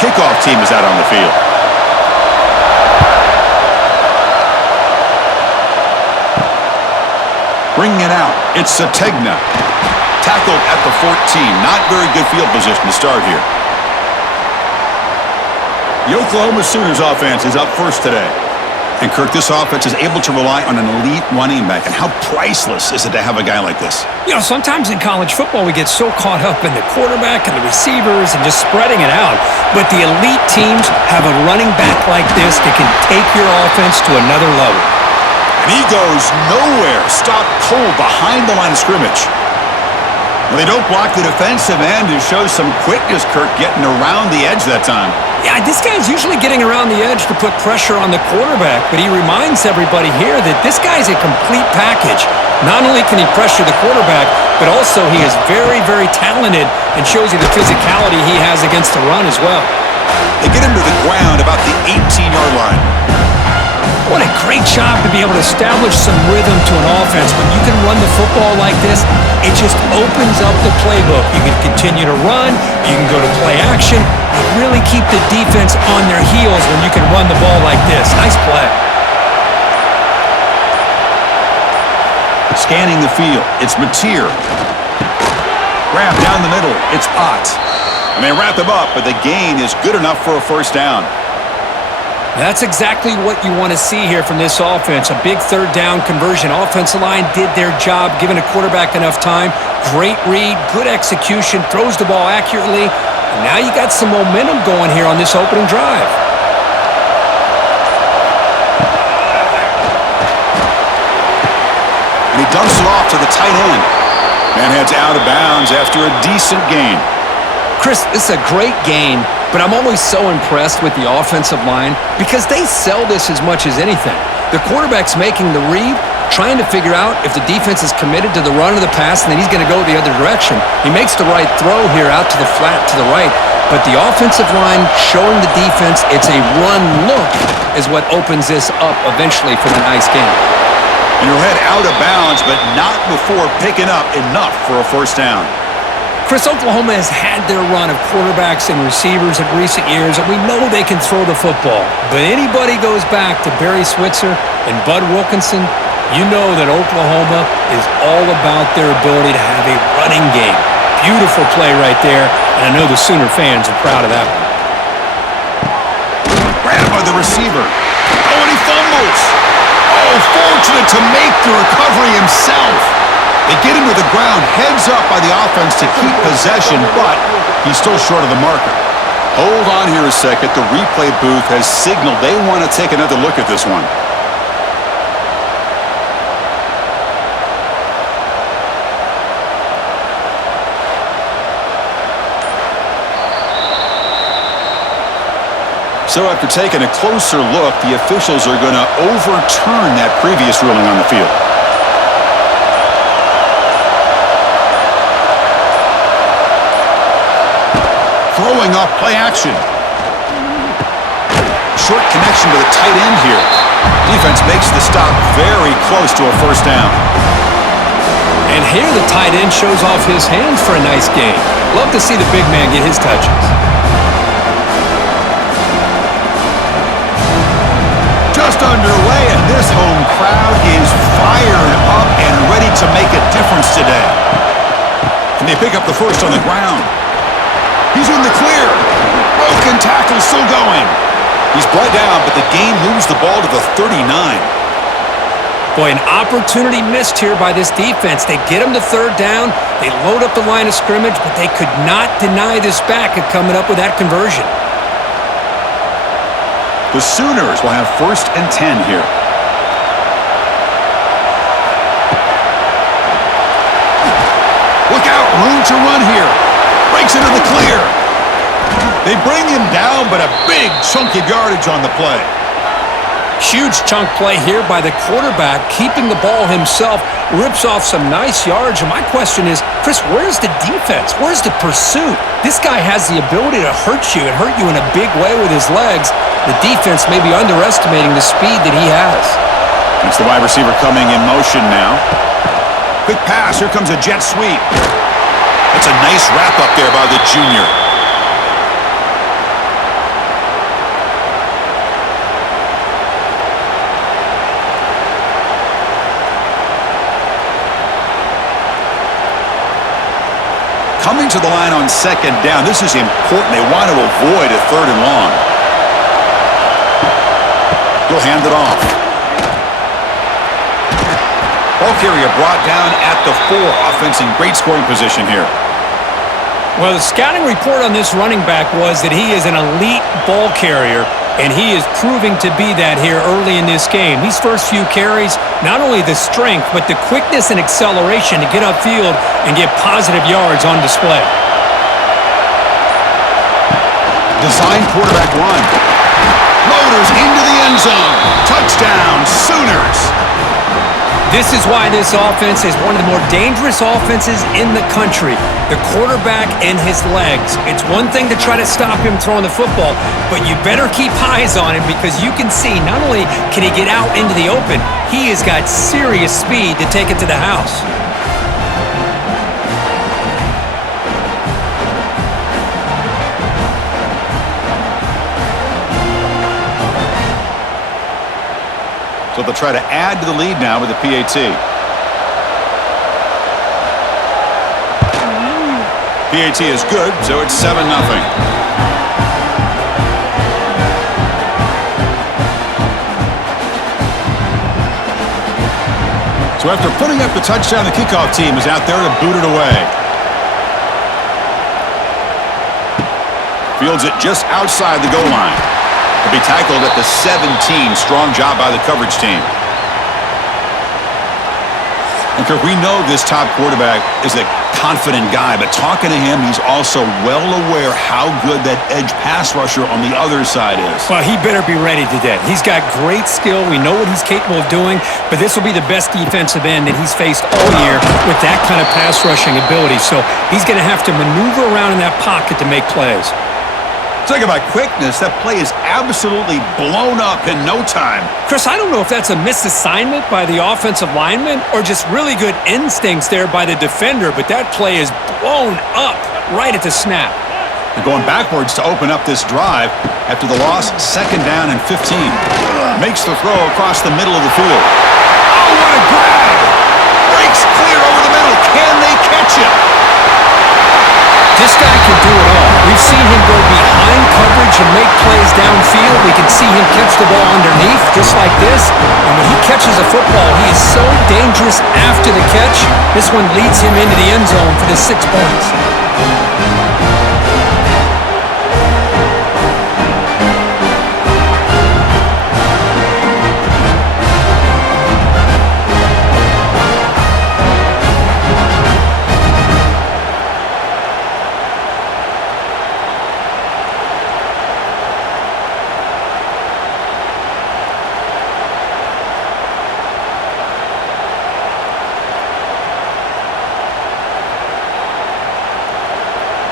kickoff team is out on the field. Bringing it out, it's Sategna. Tackled at the 14. Not very good field position to start here. The Oklahoma Sooners offense is up first today. And, Kirk, this offense is able to rely on an elite running back. And how priceless is it to have a guy like this? You know, sometimes in college football we get so caught up in the quarterback and the receivers and just spreading it out. But the elite teams have a running back like this that can take your offense to another level. And he goes nowhere. Stopped cold behind the line of scrimmage. Well, they don't block the defensive end, who shows some quickness, Kirk, getting around the edge that time. Yeah, this guy's usually getting around the edge to put pressure on the quarterback, but he reminds everybody here that this guy's a complete package. Not only can he pressure the quarterback, but also he is very, very talented and shows you the physicality he has against the run as well. They get him to the ground about the 18-yard line. What a great job to be able to establish some rhythm to an offense. When you can run the football like this, it just opens up the playbook. You can continue to run, you can go to play action, and really keep the defense on their heels when you can run the ball like this. Nice play. Scanning the field, it's Mateer. Grab down the middle, it's Ott. And they wrap him up, but the gain is good enough for a first down. That's exactly what you want to see here from this offense. A big third down conversion. Offensive line did their job, giving a quarterback enough time. Great read, good execution, throws the ball accurately. And now you got some momentum going here on this opening drive. And he dumps it off to the tight end. And heads out of bounds after a decent gain. Chris, this is a great gain, but I'm always so impressed with the offensive line because they sell this as much as anything. The quarterback's making the read, trying to figure out if the defense is committed to the run or the pass, and then he's going to go the other direction. He makes the right throw here out to the flat to the right, but the offensive line showing the defense it's a run look is what opens this up eventually for the nice game. And he'll head out of bounds, but not before picking up enough for a first down. Chris, Oklahoma has had their run of quarterbacks and receivers in recent years, and we know they can throw the football. But anybody goes back to Barry Switzer and Bud Wilkinson, you know that Oklahoma is all about their ability to have a running game. Beautiful play right there, and I know the Sooner fans are proud of that one. Grabbed by the receiver. Oh, and he fumbles. Oh, fortunate to make the recovery himself. They get him to the ground, heads up by the offense to keep possession, but he's still short of the marker. Hold on here a second. The replay booth has signaled they want to take another look at this one. So after taking a closer look, the officials are going to overturn that previous ruling on the field. Throwing off play action. Short connection to the tight end here. Defense makes the stop very close to a first down. And here the tight end shows off his hands for a nice gain. Love to see the big man get his touches. Just underway, and this home crowd is fired up and ready to make a difference today. And they pick up the first on the ground. He's in the clear. Broken tackle still going. He's brought down, but the gain moves the ball to the 39. Boy, an opportunity missed here by this defense. They get him to third down. They load up the line of scrimmage, but they could not deny this back of coming up with that conversion. The Sooners will have 1st and 10 here. Look out, room to run here. Breaks into the clear. They bring him down, but a big chunk of yardage on the play. Huge chunk play here by the quarterback, keeping the ball himself, rips off some nice yards. And my question is, Chris, where's the defense? Where's the pursuit? This guy has the ability to hurt you and hurt you in a big way with his legs. The defense may be underestimating the speed that he has. It's the wide receiver coming in motion now. Quick pass. Here comes a jet sweep. That's a nice wrap up there by the junior. Coming to the line on second down, this is important. They want to avoid a third and long. He'll hand it off. Ball carrier brought down at the 4. Offense in great scoring position here. Well, the scouting report on this running back was that he is an elite ball carrier, and he is proving to be that here early in this game. These first few carries, not only the strength, but the quickness and acceleration to get upfield and get positive yards on display. Design quarterback run. Loaders into the end zone. Touchdown, Sooners. This is why this offense is one of the more dangerous offenses in the country. The quarterback and his legs. It's one thing to try to stop him throwing the football, but you better keep eyes on him because you can see not only can he get out into the open, he has got serious speed to take it to the house. So they'll try to add to the lead now with the PAT. PAT is good, so it's 7-0. So after putting up the touchdown, the kickoff team is out there to boot it away. Fields it just outside the goal line. He'll be tackled at the 17. Strong job by the coverage team. And Kirk, we know this top quarterback is a confident guy, but talking to him, he's also well aware how good that edge pass rusher on the other side is. Well, he better be ready today. He's got great skill. We know what he's capable of doing, but this will be the best defensive end that he's faced all year with that kind of pass rushing ability. So he's going to have to maneuver around in that pocket to make plays. Talking about quickness, that play is absolutely blown up in no time. Chris, I don't know if that's a misassignment by the offensive lineman or just really good instincts there by the defender, but that play is blown up right at the snap. They're going backwards to open up this drive after the loss, 2nd down and 15. Makes the throw across the middle of the field. Oh, what a grab! Breaks clear over the middle. Can they catch him? This guy can do it all. We've seen him go behind coverage and make plays downfield. We can see him catch the ball underneath, just like this. And when he catches a football, he is so dangerous after the catch. This one leads him into the end zone for the 6 points.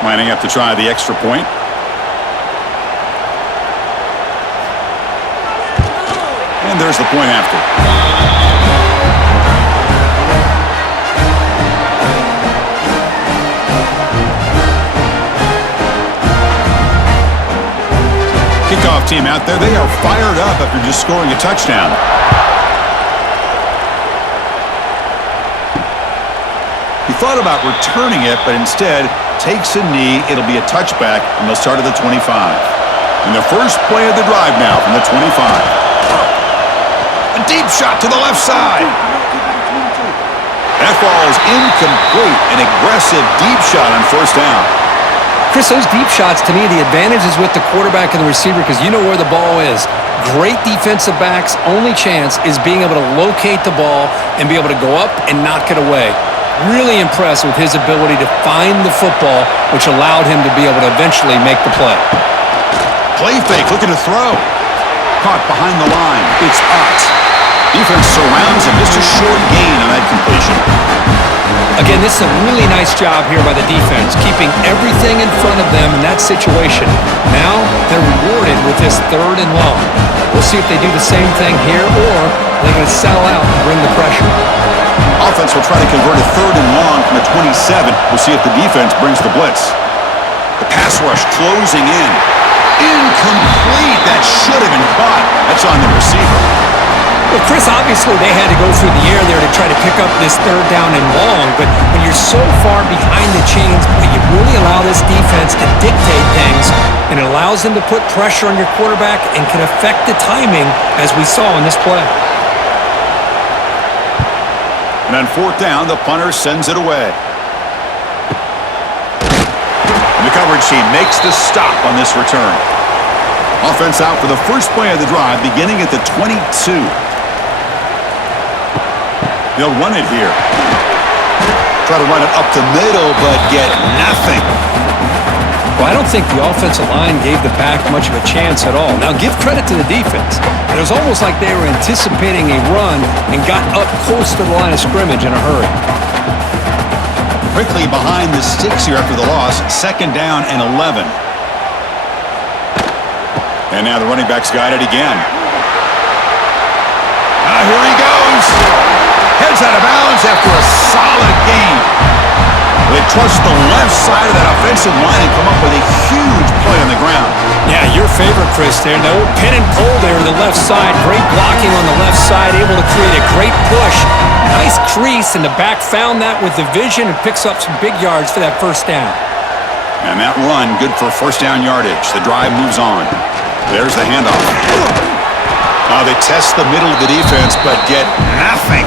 Lining up to try the extra point. And there's the point after. Kickoff team out there, they are fired up after just scoring a touchdown. He thought about returning it, but instead takes a knee. It'll be a touchback, and they'll start at the 25. And the first play of the drive now from the 25. A deep shot to the left side. That ball is incomplete. An aggressive deep shot on 1st down. Chris, those deep shots, to me, the advantage is with the quarterback and the receiver because you know where the ball is. Great defensive backs' only chance is being able to locate the ball and be able to go up and knock it away. Really impressed with his ability to find the football, which allowed him to be able to eventually make the play. Play fake, looking to throw. Caught behind the line. It's Ott. Defense surrounds him. Just a short gain on that completion. Again, this is a really nice job here by the defense, keeping everything in front of them in that situation. Now they're rewarded with this 3rd and long. We'll see if they do the same thing here or they're going to settle out and bring the pressure. Offense will try to convert a 3rd and long from the 27. We'll see if the defense brings the blitz. The pass rush closing in. Incomplete. That should have been caught. That's on the receiver. Well, Chris, obviously they had to go through the air there to try to pick up this 3rd down and long, but when you're so far behind behind the chains, but you really allow this defense to dictate things, and it allows them to put pressure on your quarterback and can affect the timing, as we saw in this play. And on fourth down, the punter sends it away. And the coverage team makes the stop on this return. Offense out for the first play of the drive, beginning at the 22. They'll run it here. Try to run it up the middle, but get nothing. Well, I don't think the offensive line gave the back much of a chance at all. Now, give credit to the defense. It was almost like they were anticipating a run and got up close to the line of scrimmage in a hurry. Quickly behind the sticks here after the loss. Second down and 11. And now the running back's got it again. Here he goes. Heads out of bounds after a solid game. They trust the left side of that offensive line and come up with a huge play on the ground. Yeah, your favorite, Chris, there. The old pin and pull there to the left side. Great blocking on the left side, able to create a great push. Nice crease, and the back found that with the vision and picks up some big yards for that first down. And that run, good for first down yardage. The drive moves on. There's the handoff. They test the middle of the defense, but get nothing.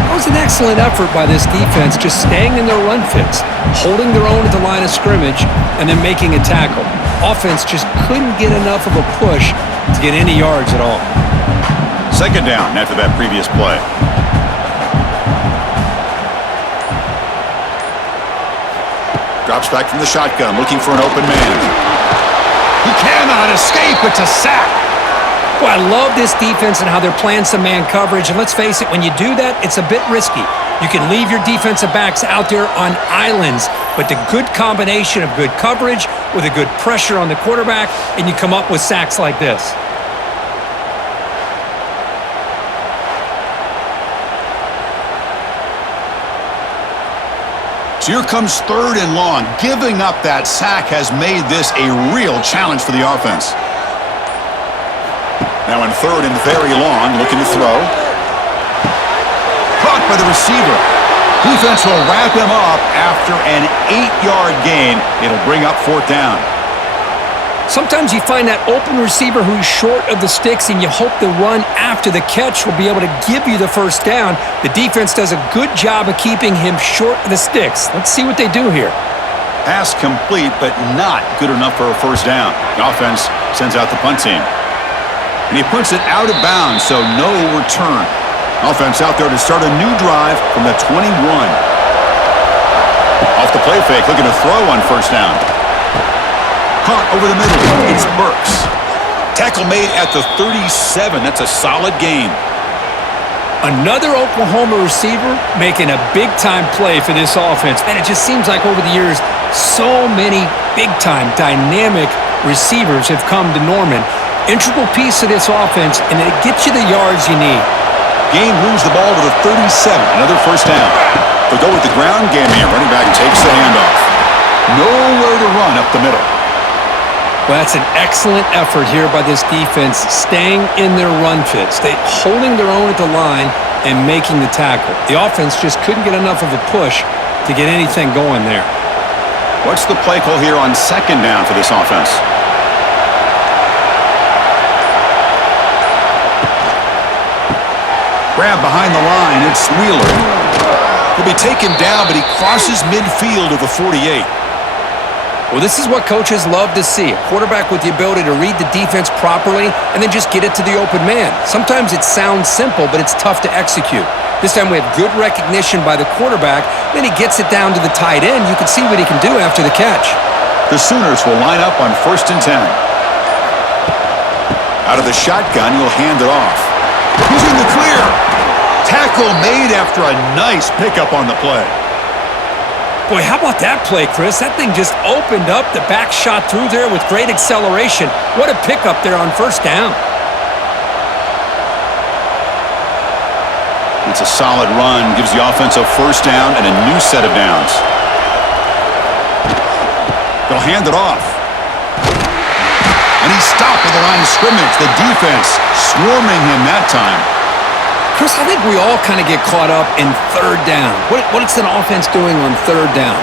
That was an excellent effort by this defense, just staying in their run fits, holding their own at the line of scrimmage, and then making a tackle. Offense just couldn't get enough of a push to get any yards at all. Second down after that previous play. Drops back from the shotgun, looking for an open man. He cannot escape. It's a sack. Well, I love this defense and how they're playing some man coverage. And let's face it, when you do that, it's a bit risky. You can leave your defensive backs out there on islands, but the good combination of good coverage with a good pressure on the quarterback, and you come up with sacks like this. So here comes third and long. Giving up that sack has made this a real challenge for the offense. Now in third and very long, looking to throw. Caught by the receiver. Defense will wrap him up after an 8-yard gain. It'll bring up fourth down. Sometimes you find that open receiver who's short of the sticks, and you hope the run after the catch will be able to give you the first down. The defense does a good job of keeping him short of the sticks. Let's see what they do here. Pass complete, but not good enough for a first down. The offense sends out the punt team. And he puts it out of bounds, so no return. Offense out there to start a new drive from the 21. Off the play fake, looking to throw on first down. Caught over the middle. It's Burks. Tackle made at the 37. That's a solid gain. Another Oklahoma receiver making a big-time play for this offense. And it just seems like over the years, so many big-time, dynamic receivers have come to Norman. Integral piece of this offense, and it gets you the yards you need. Gain moves the ball to the 37. Another first down. They'll go with the ground game here. Running back takes the handoff. Nowhere to run up the middle. Well, that's an excellent effort here by this defense, staying in their run fits. They holding their own at the line and making the tackle. The offense just couldn't get enough of a push to get anything going there. What's the play call here on second down for this offense? Grab behind the line, it's Wheeler. He'll be taken down, but he crosses midfield of the 48. Well, this is what coaches love to see. A quarterback with the ability to read the defense properly and then just get it to the open man. Sometimes it sounds simple, but it's tough to execute. This time we have good recognition by the quarterback. Then he gets it down to the tight end. You can see what he can do after the catch. The Sooners will line up on 1st and 10. Out of the shotgun, he'll hand it off. He's in the clear. Tackle made after a nice pickup on the play. Boy, how about that play, Chris? That thing just opened up. The back shot through there with great acceleration. What a pickup there on first down. It's a solid run. Gives the offense a first down and a new set of downs. They'll hand it off. And he's stopped at the line of scrimmage. The defense swarming him that time. Chris, I think we all kind of get caught up in third down. What is an offense doing on third down?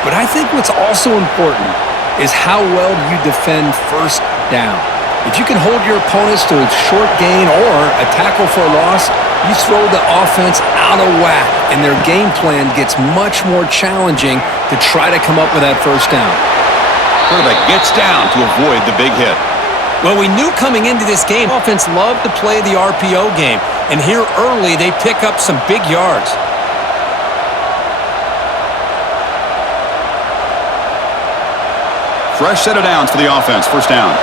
But I think what's also important is how well you defend first down. If you can hold your opponents to a short gain or a tackle for a loss, you throw the offense out of whack, and their game plan gets much more challenging to try to come up with that first down. Quarterback gets down to avoid the big hit. Well, we knew coming into this game, offense loved to play the RPO game. And here early, they pick up some big yards. Fresh set of downs for the offense. First down.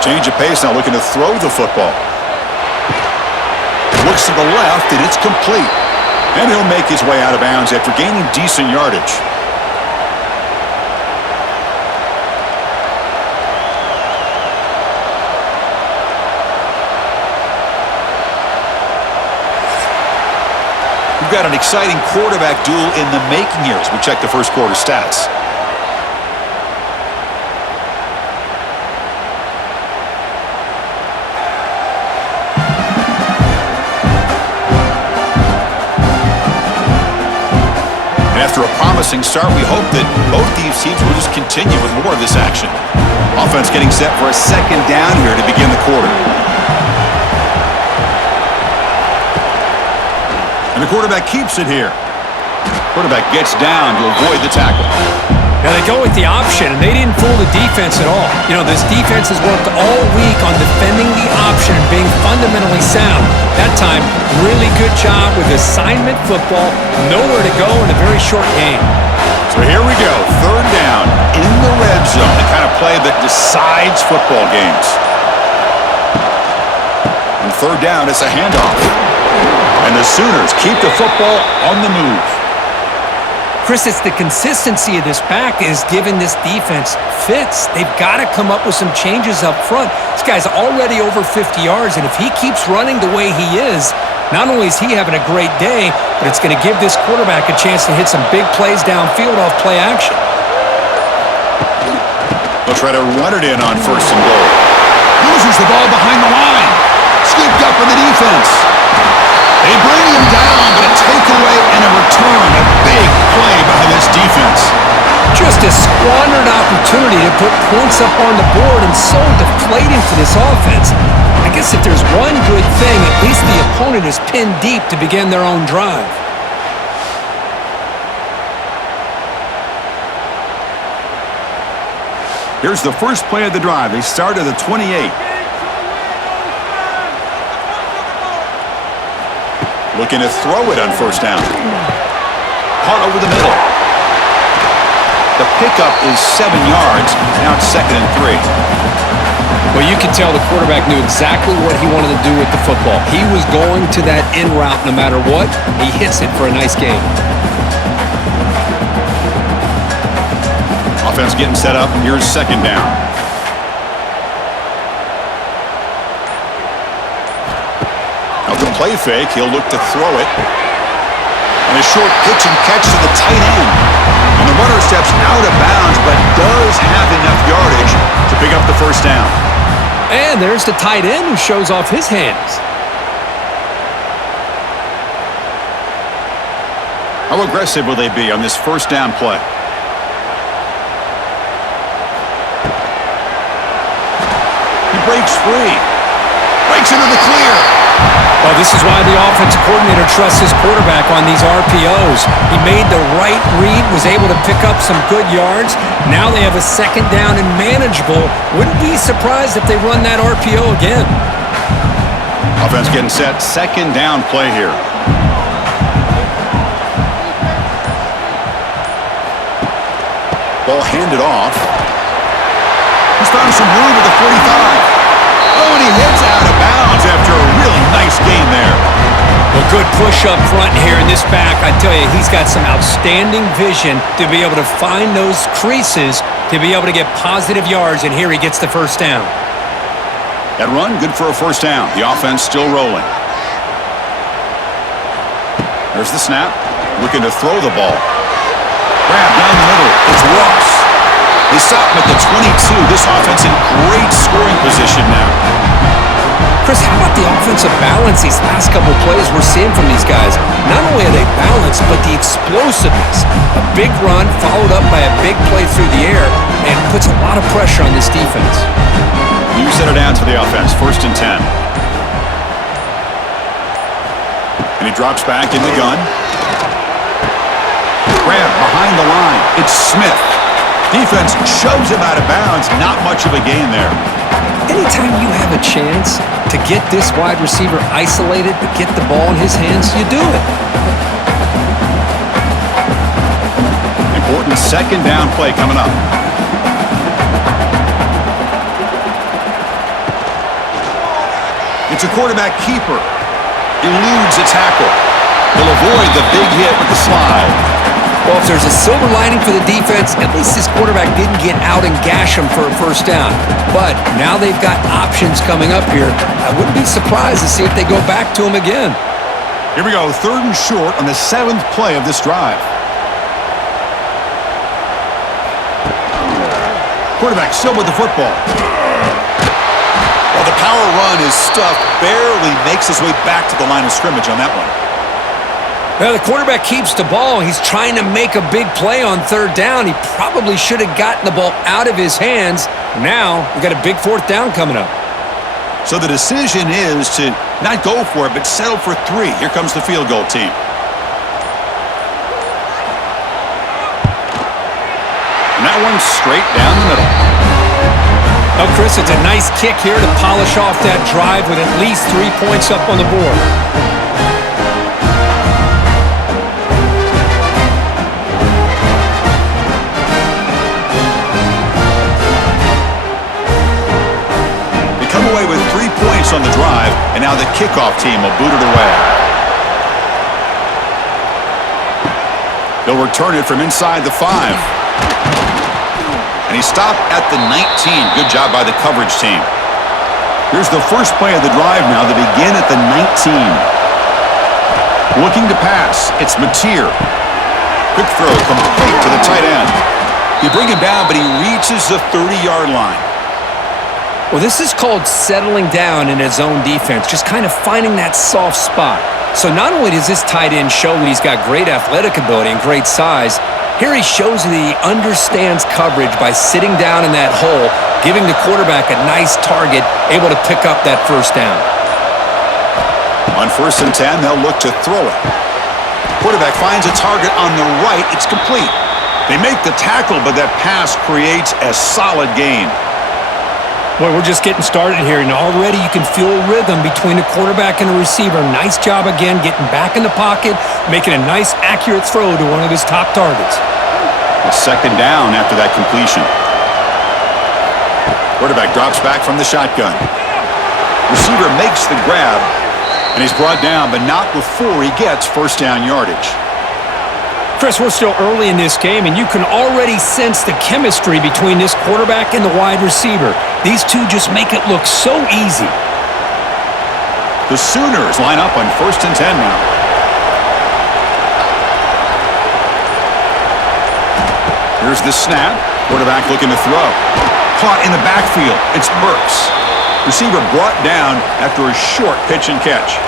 Change of pace now, looking to throw the football. Looks to the left, and it's complete. And he'll make his way out of bounds after gaining decent yardage. We've got an exciting quarterback duel in the making here as we check the first quarter stats. After a promising start, we hope that both these teams will just continue with more of this action. Offense getting set for a second down here to begin the quarter. And the quarterback keeps it here. Quarterback gets down to avoid the tackle. Now they go with the option, and they didn't fool the defense at all. You know, this defense has worked all week on defending the option and being fundamentally sound. That time, really good job with assignment football. Nowhere to go in a very short game. So here we go, third down in the red zone, the kind of play that decides football games. And third down, it's a handoff. And the Sooners keep the football on the move. Chris, it's the consistency of this back is giving this defense fits. They've got to come up with some changes up front. This guy's already over 50 yards, and if he keeps running the way he is, not only is he having a great day, but it's going to give this quarterback a chance to hit some big plays downfield off play action. They'll try to run it in on first and goal. Loses the ball behind the line. Scooped up in the defense. They bring him down, but a takeaway and a return. A big play by this defense. Just a squandered opportunity to put points up on the board, and so deflating for this offense. I guess if there's one good thing, at least the opponent is pinned deep to begin their own drive. Here's the first play of the drive. They start at the 28. Looking to throw it on first down. Caught over the middle. The pickup is 7 yards. Now it's second and 3. Well, you can tell the quarterback knew exactly what he wanted to do with the football. He was going to that in route no matter what. He hits it for a nice gain. Offense getting set up. Here's second down. Out the play fake. He'll look to throw it. And a short pitch and catch to the tight end. And the runner steps out of bounds, but does have enough yardage to pick up the first down. And there's the tight end who shows off his hands. How aggressive will they be on this first down play? He breaks free. Breaks into the clear. Well, this is why the offensive coordinator trusts his quarterback on these RPOs. He made the right read, was able to pick up some good yards. Now they have a second down and manageable. Wouldn't be surprised if they run that RPO again. Offense getting set. Second down play here. Ball handed off. He's found some room at the 45. Oh, and he hits out of bounds after a really nice gain there. Well, good push up front here in this back. I tell you, he's got some outstanding vision to be able to find those creases, to be able to get positive yards, and here he gets the first down. That run, good for a first down. The offense still rolling. There's the snap. Looking to throw the ball. Grab down the middle. It's Ross. They stop him at the 22. This offense in great scoring position now. Chris, how about the offensive balance these last couple of plays we're seeing from these guys? Not only are they balanced, but the explosiveness. A big run followed up by a big play through the air and puts a lot of pressure on this defense. You set it down to the offense, 1st and 10. And he drops back in the gun. Grab behind the line. It's Smith. Defense shoves him out of bounds. Not much of a gain there. Anytime you have a chance to get this wide receiver isolated, to get the ball in his hands, you do it. Important 2nd down play coming up. It's a quarterback keeper. Eludes a tackle. He'll avoid the big hit with the slide. Well, if there's a silver lining for the defense, at least this quarterback didn't get out and gash him for a 1st down. But now they've got options coming up here. I wouldn't be surprised to see if they go back to him again. Here we go, 3rd and short on the 7th play of this drive. Quarterback still with the football. Well, the power run is stuffed, barely makes his way back to the line of scrimmage on that one. Well, the quarterback keeps the ball. He's trying to make a big play on 3rd down. He probably should have gotten the ball out of his hands. Now, we've got a big 4th down coming up. So the decision is to not go for it, but settle for 3. Here comes the field goal team. And that one's straight down the middle. Oh, Chris, it's a nice kick here to polish off that drive with at least 3 points up on the board. Away with 3 points on the drive, and now the kickoff team will boot it away. They'll return it from inside the 5. And he stopped at the 19. Good job by the coverage team. Here's the first play of the drive now. They begin at the 19. Looking to pass. It's Mateer. Quick throw complete to the tight end. You bring him down, but he reaches the 30-yard line. Well, this is called settling down in his own defense, just kind of finding that soft spot. So not only does this tight end show that he's got great athletic ability and great size, here he shows that he understands coverage by sitting down in that hole, giving the quarterback a nice target, able to pick up that 1st down. On 1st and 10, they'll look to throw it. Quarterback finds a target on the right. It's complete. They make the tackle, but that pass creates a solid gain. Boy, we're just getting started here, and already you can feel a rhythm between the quarterback and the receiver. Nice job again getting back in the pocket, making a nice, accurate throw to one of his top targets. A 2nd down after that completion. Quarterback drops back from the shotgun. Receiver makes the grab, and he's brought down, but not before he gets 1st down yardage. Chris, we're still early in this game, and you can already sense the chemistry between this quarterback and the wide receiver. These two just make it look so easy. The Sooners line up on 1st and 10 now. Here's the snap. Quarterback looking to throw. Caught in the backfield. It's Burks. Receiver brought down after a short pitch and catch.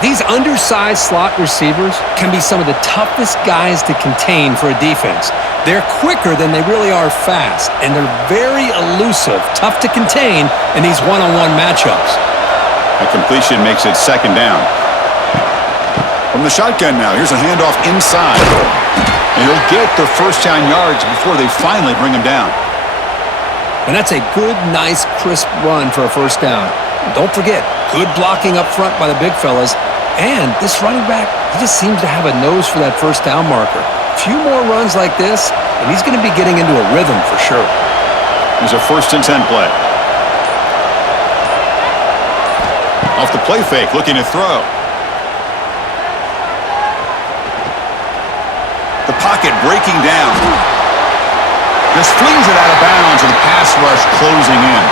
These undersized slot receivers can be some of the toughest guys to contain for a defense. They're quicker than they really are fast, and they're very elusive, tough to contain in these one-on-one matchups. A completion makes it 2nd down. From the shotgun now, here's a handoff inside. And he'll get the 1st down yards before they finally bring him down. And that's a good, nice, crisp run for a 1st down. Don't forget, good blocking up front by the big fellas. And this running back, he just seems to have a nose for that 1st down marker. A few more runs like this, and he's going to be getting into a rhythm for sure. Here's a 1st and 10 play. Off the play fake, looking to throw. The pocket breaking down. Just flings it out of bounds, and the pass rush closing in.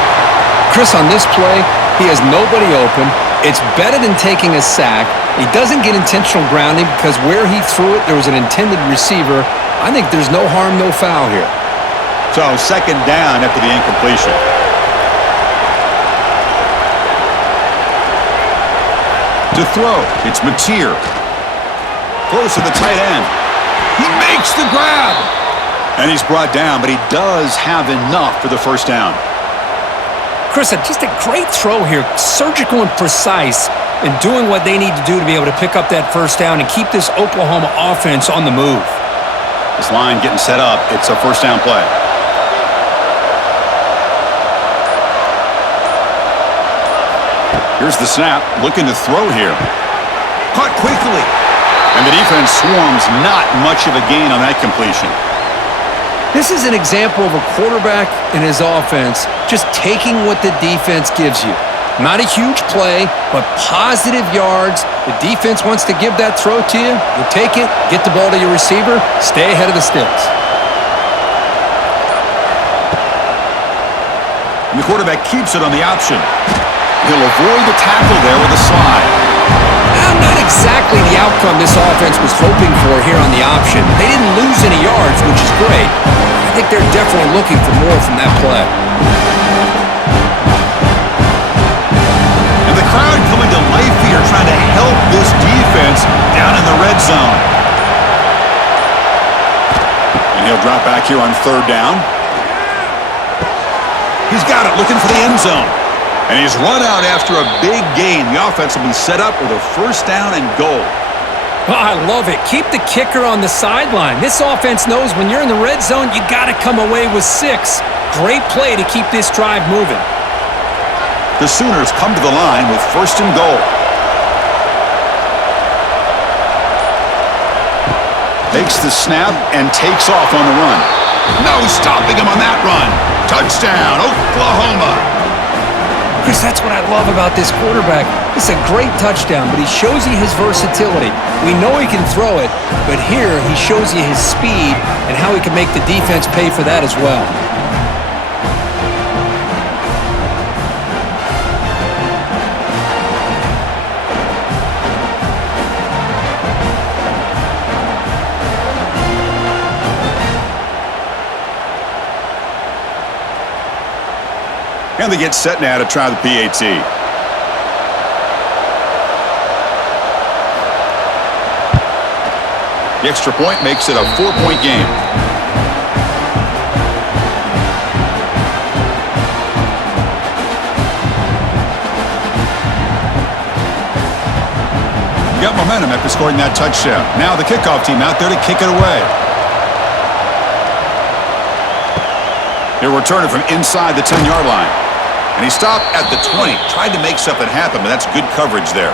Chris, on this play, he has nobody open. It's better than taking a sack. He doesn't get intentional grounding because where he threw it, there was an intended receiver. I think there's no harm, no foul here. So second down after the incompletion. To throw, it's Mateer. Throws to the tight end. He makes the grab. And he's brought down, but he does have enough for the first down. Chris, just a great throw here. Surgical and precise in doing what they need to do to be able to pick up that first down and keep this Oklahoma offense on the move. This line getting set up. It's a first down play. Here's the snap. Looking to throw here. Caught quickly. And the defense swarms. Not much of a gain on that completion. This is an example of a quarterback and his offense just taking what the defense gives you. Not a huge play, but positive yards. The defense wants to give that throw to you. You take it, get the ball to your receiver, stay ahead of the sticks. And the quarterback keeps it on the option. He'll avoid the tackle there with a slide. Not exactly the outcome this offense was hoping for here on the option. They didn't lose any yards, which is great. I think they're definitely looking for more from that play. And the crowd coming to life here, trying to help this defense down in the red zone. And he'll drop back here on third down. He's got it, looking for the end zone. And he's run out after a big gain. The offense will be set up with a first down and goal. Oh, I love it. Keep the kicker on the sideline. This offense knows when you're in the red zone, you got to come away with 6. Great play to keep this drive moving. The Sooners come to the line with first and goal. Takes the snap and takes off on the run. No stopping him on that run. Touchdown, Oklahoma. Chris, that's what I love about this quarterback. It's a great touchdown, but he shows you his versatility. We know he can throw it, but here he shows you his speed and how he can make the defense pay for that as well. And they get set now to try the PAT. The extra point makes it a 4-point game. Got momentum after scoring that touchdown. Now the kickoff team out there to kick it away. He'll return it from inside the 10-yard line. And he stopped at the 20. Tried to make something happen, but that's good coverage there.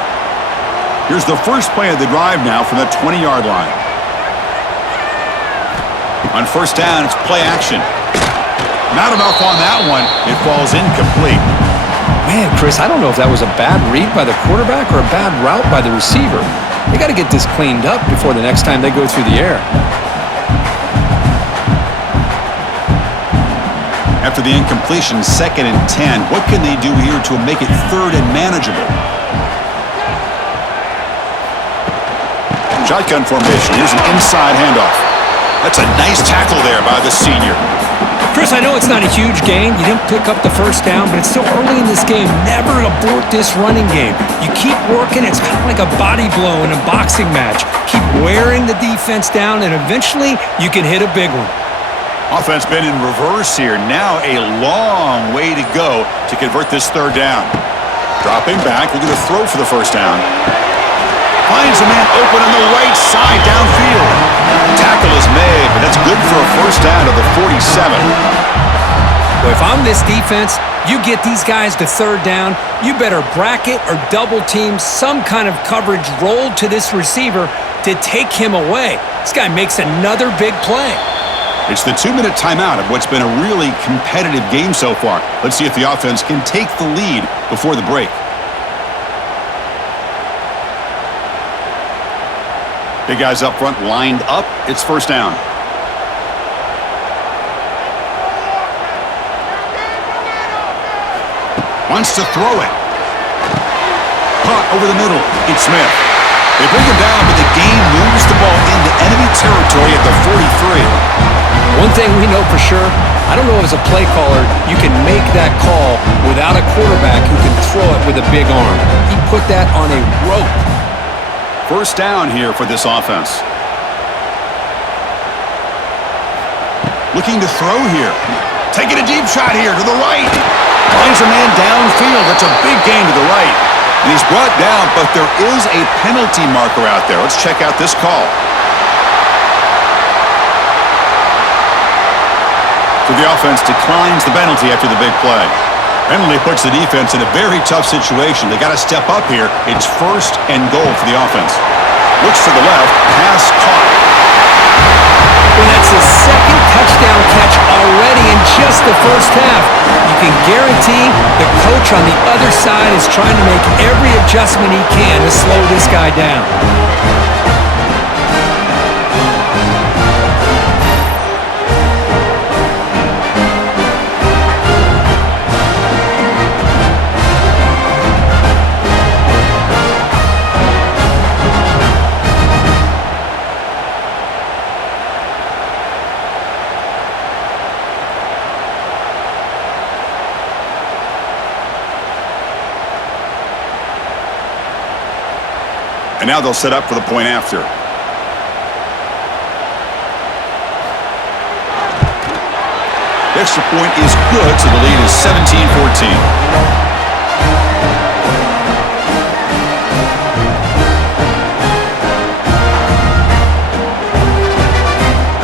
Here's the first play of the drive now from the 20-yard line. On first down, it's play action. Not enough on that one. It falls incomplete. Man, Chris, I don't know if that was a bad read by the quarterback or a bad route by the receiver. They got to get this cleaned up before the next time they go through the air. After the incompletion, 2nd and 10. What can they do here to make it 3rd and manageable? Shotgun formation. Here's an inside handoff. That's a nice tackle there by the senior. Chris, I know it's not a huge gain. You didn't pick up the first down, but it's still early in this game. Never abort this running game. You keep working. It's kind of like a body blow in a boxing match. Keep wearing the defense down, and eventually you can hit a big one. Offense been in reverse here. Now a long way to go to convert this 3rd down. Dropping back, looking to throw for the first down. Finds a man open on the right side downfield. Tackle is made, but that's good for a first down to the 47. Well, if I'm this defense, you get these guys to 3rd down, you better bracket or double team some kind of coverage rolled to this receiver to take him away. This guy makes another big play. It's the 2-minute timeout of what's been a really competitive game so far. Let's see if the offense can take the lead before the break. Big guys up front lined up. It's first down. Wants to throw it. Caught over the middle. It's Smith. They bring him down, but the game moves the ball into enemy territory at the 43. One thing we know for sure, I don't know as a play caller you can make that call without a quarterback who can throw it with a big arm. He put that on a rope. First down here for this offense. Looking to throw here. Taking a deep shot here to the right. Finds a man downfield. That's a big gain to the right. And he's brought down, but there is a penalty marker out there. Let's check out this call. So the offense declines the penalty after the big play. Penalty puts the defense in a very tough situation. They got to step up here. It's first and goal for the offense. Looks to the left. Pass caught. Well, that's his second touchdown catch already in just the first half. You can guarantee the coach on the other side is trying to make every adjustment he can to slow this guy down. And now they'll set up for the point after. The extra point is good, so the lead is 17-14.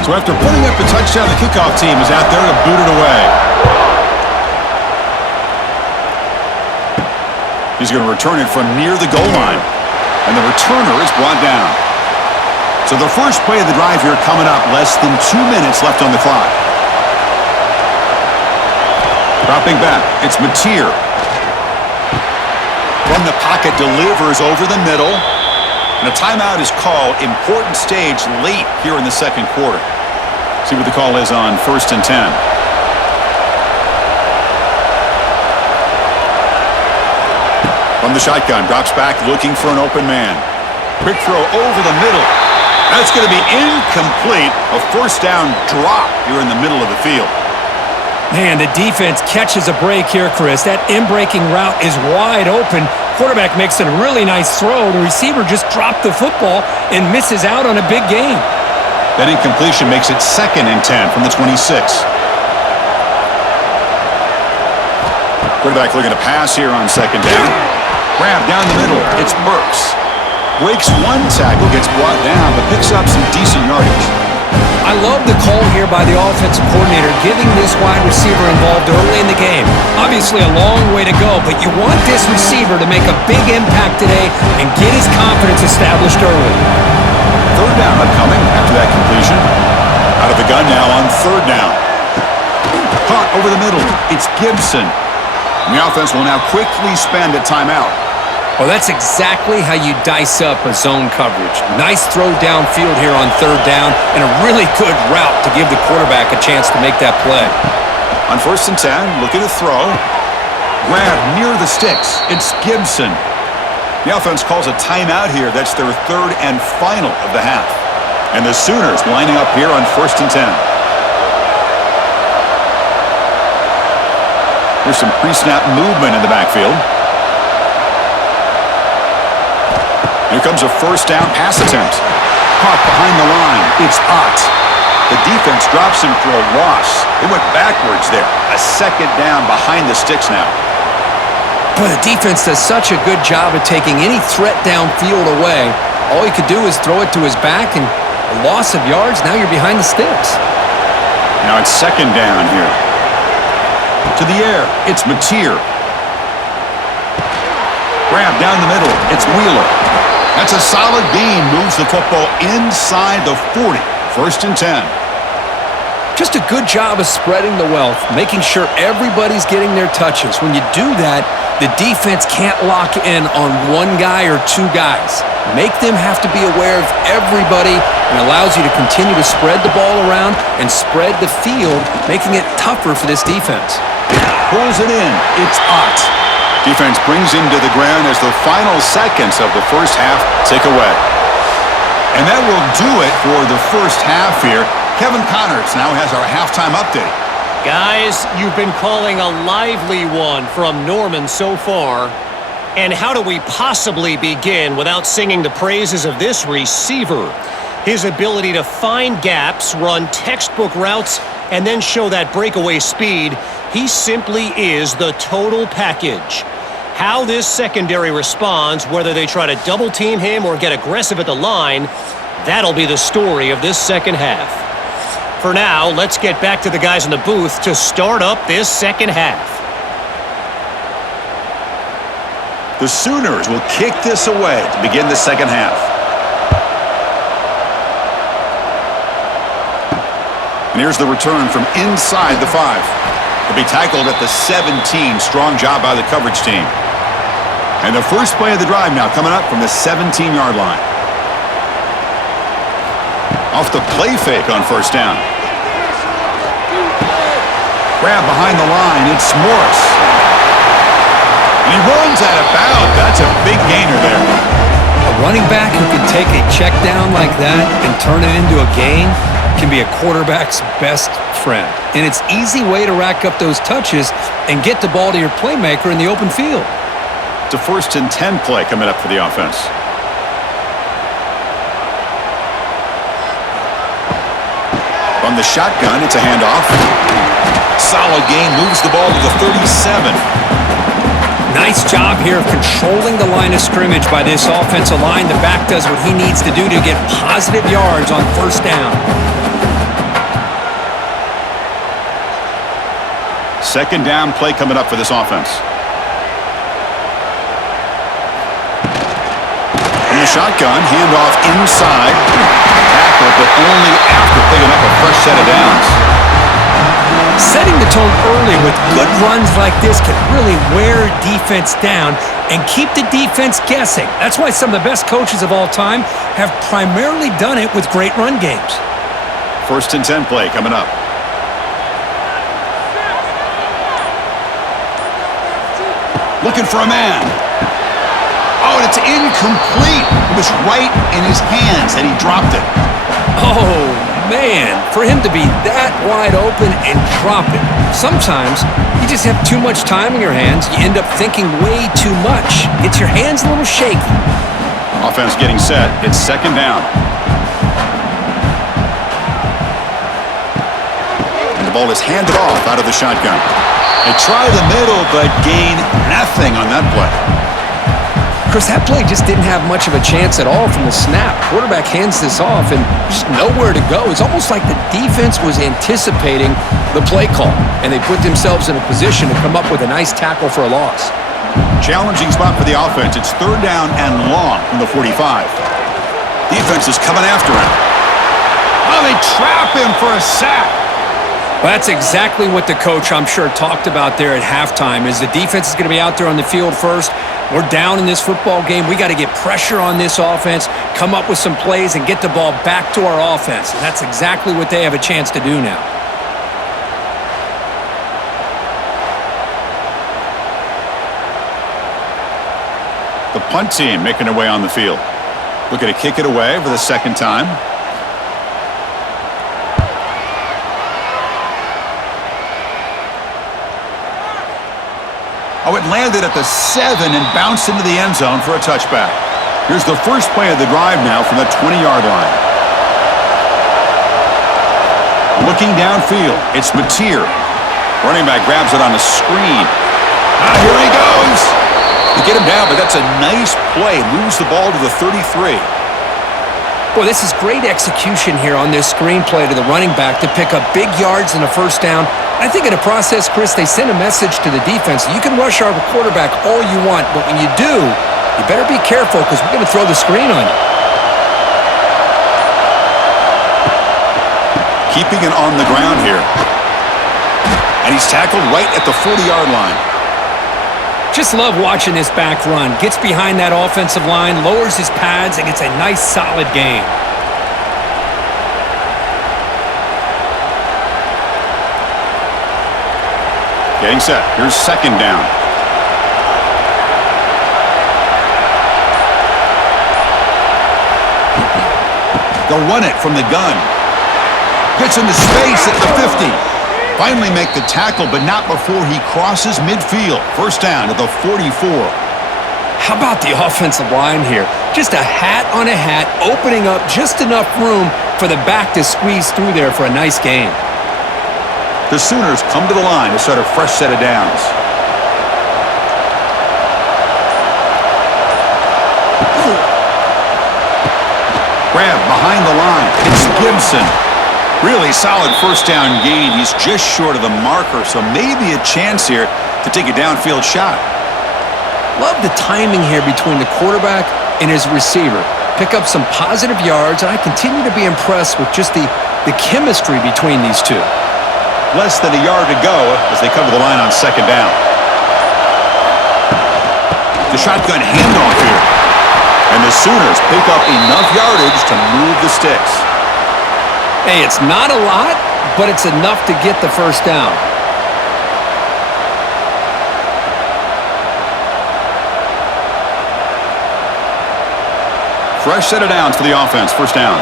So after putting up the touchdown, the kickoff team is out there to boot it away. He's going to return it from near the goal line. And the returner is brought down. So the first play of the drive here coming up. Less than 2 minutes left on the clock. Dropping back. It's Mateer. From the pocket, delivers over the middle. And a timeout is called. Important stage late here in the second quarter. See what the call is on 1st and 10. From the shotgun, drops back, looking for an open man. Quick throw over the middle. That's going to be incomplete. A first down drop here in the middle of the field. Man, the defense catches a break here, Chris. That in-breaking route is wide open. Quarterback makes a really nice throw. The receiver just dropped the football and misses out on a big gain. That incompletion makes it 2nd and 10 from the 26. Quarterback looking to pass here on 2nd down. Grab down the middle. It's Burks. Breaks one tackle, gets brought down, but picks up some decent yardage. I love the call here by the offensive coordinator, getting this wide receiver involved early in the game. Obviously a long way to go, but you want this receiver to make a big impact today and get his confidence established early. 3rd down upcoming after that completion. Out of the gun now on 3rd down. Caught over the middle. It's Gibson. And the offense will now quickly spend a timeout. Well, that's exactly how you dice up a zone coverage. Nice throw downfield here on 3rd down and a really good route to give the quarterback a chance to make that play. On 1st and 10, looking to throw. Grab near the sticks. It's Gibson. The offense calls a timeout here. That's their 3rd and final of the half. And the Sooners lining up here on 1st and 10. There's some pre-snap movement in the backfield. Here comes a 1st down pass attempt. Caught behind the line. It's Ott. The defense drops him for a loss. They went backwards there. A 2nd down behind the sticks now. Boy, the defense does such a good job of taking any threat downfield away. All he could do is throw it to his back, and a loss of yards, now you're behind the sticks. Now it's 2nd down here. To the air. It's Mateer. Grab down the middle. It's Wheeler. That's a solid gain. Moves the football inside the 40. 1st and 10. Just a good job of spreading the wealth, making sure everybody's getting their touches. When you do that, the defense can't lock in on one guy or 2 guys. Make them have to be aware of everybody, and allows you to continue to spread the ball around and spread the field, making it tougher for this defense. Pulls it in. It's Ott. Defense brings him to the ground as the final seconds of the first half tick away. And that will do it for the first half here. Kevin Connors now has our halftime update. Guys, you've been calling a lively one from Norman so far. And how do we possibly begin without singing the praises of this receiver? His ability to find gaps, run textbook routes, and then show that breakaway speed. He simply is the total package. How this secondary responds, whether they try to double team him or get aggressive at the line, that'll be the story of this second half. For now, let's get back to the guys in the booth to start up this second half. The Sooners will kick this away to begin the second half. And here's the return from inside the 5. He'll be tackled at the 17. Strong job by the coverage team. And the first play of the drive now coming up from the 17-yard line. Off the play fake on first down. Grab behind the line. It's Morris. And he runs out of bounds. That's a big gainer there. A running back who can take a check down like that and turn it into a gain can be a quarterback's best friend. And it's an easy way to rack up those touches and get the ball to your playmaker in the open field. It's a 1st and 10 play coming up for the offense. From the shotgun, it's a handoff. Solid gain, moves the ball to the 37. Nice job here of controlling the line of scrimmage by this offensive line. The back does what he needs to do to get positive yards on first down. Second down play coming up for this offense. From the shotgun, handoff inside. Tackle, but only after picking up a fresh set of downs. Setting the tone early with good runs like this can really wear defense down and keep the defense guessing. That's why some of the best coaches of all time have primarily done it with great run games. 1st and 10 play coming up. Looking for a man. Oh, and it's incomplete. It was right in his hands, and he dropped it. Oh, man, for him to be that wide open and drop it. Sometimes you just have too much time in your hands. You end up thinking way too much. Gets your hands a little shaky. Offense getting set. It's second down. And the ball is handed off out of the shotgun. They try the middle, but gain nothing on that play. Chris, that play just didn't have much of a chance at all from the snap. Quarterback hands this off and just nowhere to go. It's almost like the defense was anticipating the play call, and they put themselves in a position to come up with a nice tackle for a loss. Challenging spot for the offense. It's 3rd down and long from the 45. Defense is coming after him. Oh, they trap him for a sack. Well, that's exactly what the coach, I'm sure, talked about there at halftime, is the defense is going to be out there on the field first. We're down in this football game. We got to get pressure on this offense, come up with some plays, and get the ball back to our offense. And that's exactly what they have a chance to do now. The punt team making their way on the field. Looking to kick it away for the second time. Oh, it landed at the 7 and bounced into the end zone for a touchback. Here's the first play of the drive now from the 20-yard line. Looking downfield, it's Mateer. Running back grabs it on the screen. Here he goes. They get him down, but that's a nice play. Moves the ball to the 33. Boy, this is great execution here on this screen play to the running back to pick up big yards and a first down. I think in the process, Chris, they send a message to the defense. You can rush our quarterback all you want, but when you do, you better be careful because we're going to throw the screen on you. Keeping it on the ground here. And he's tackled right at the 40-yard line. Just love watching this back run. Gets behind that offensive line, lowers his pads, and gets a nice, solid gain. Getting set. Here's second down. They'll run it from the gun. Gets into space at the 50. Finally make the tackle, but not before he crosses midfield. First down at the 44. How about the offensive line here? Just a hat on a hat, opening up just enough room for the back to squeeze through there for a nice gain. The Sooners come to the line to start a fresh set of downs. Grab behind the line. It's Gibson. Really solid first down gain. He's just short of the marker, so maybe a chance here to take a downfield shot. Love the timing here between the quarterback and his receiver. Pick up some positive yards, and I continue to be impressed with just the chemistry between these two. Less than a yard to go as they come to the line on second down. The shotgun handoff here. And the Sooners pick up enough yardage to move the sticks. Hey, it's not a lot, but it's enough to get the first down. Fresh set of downs for the offense. First down.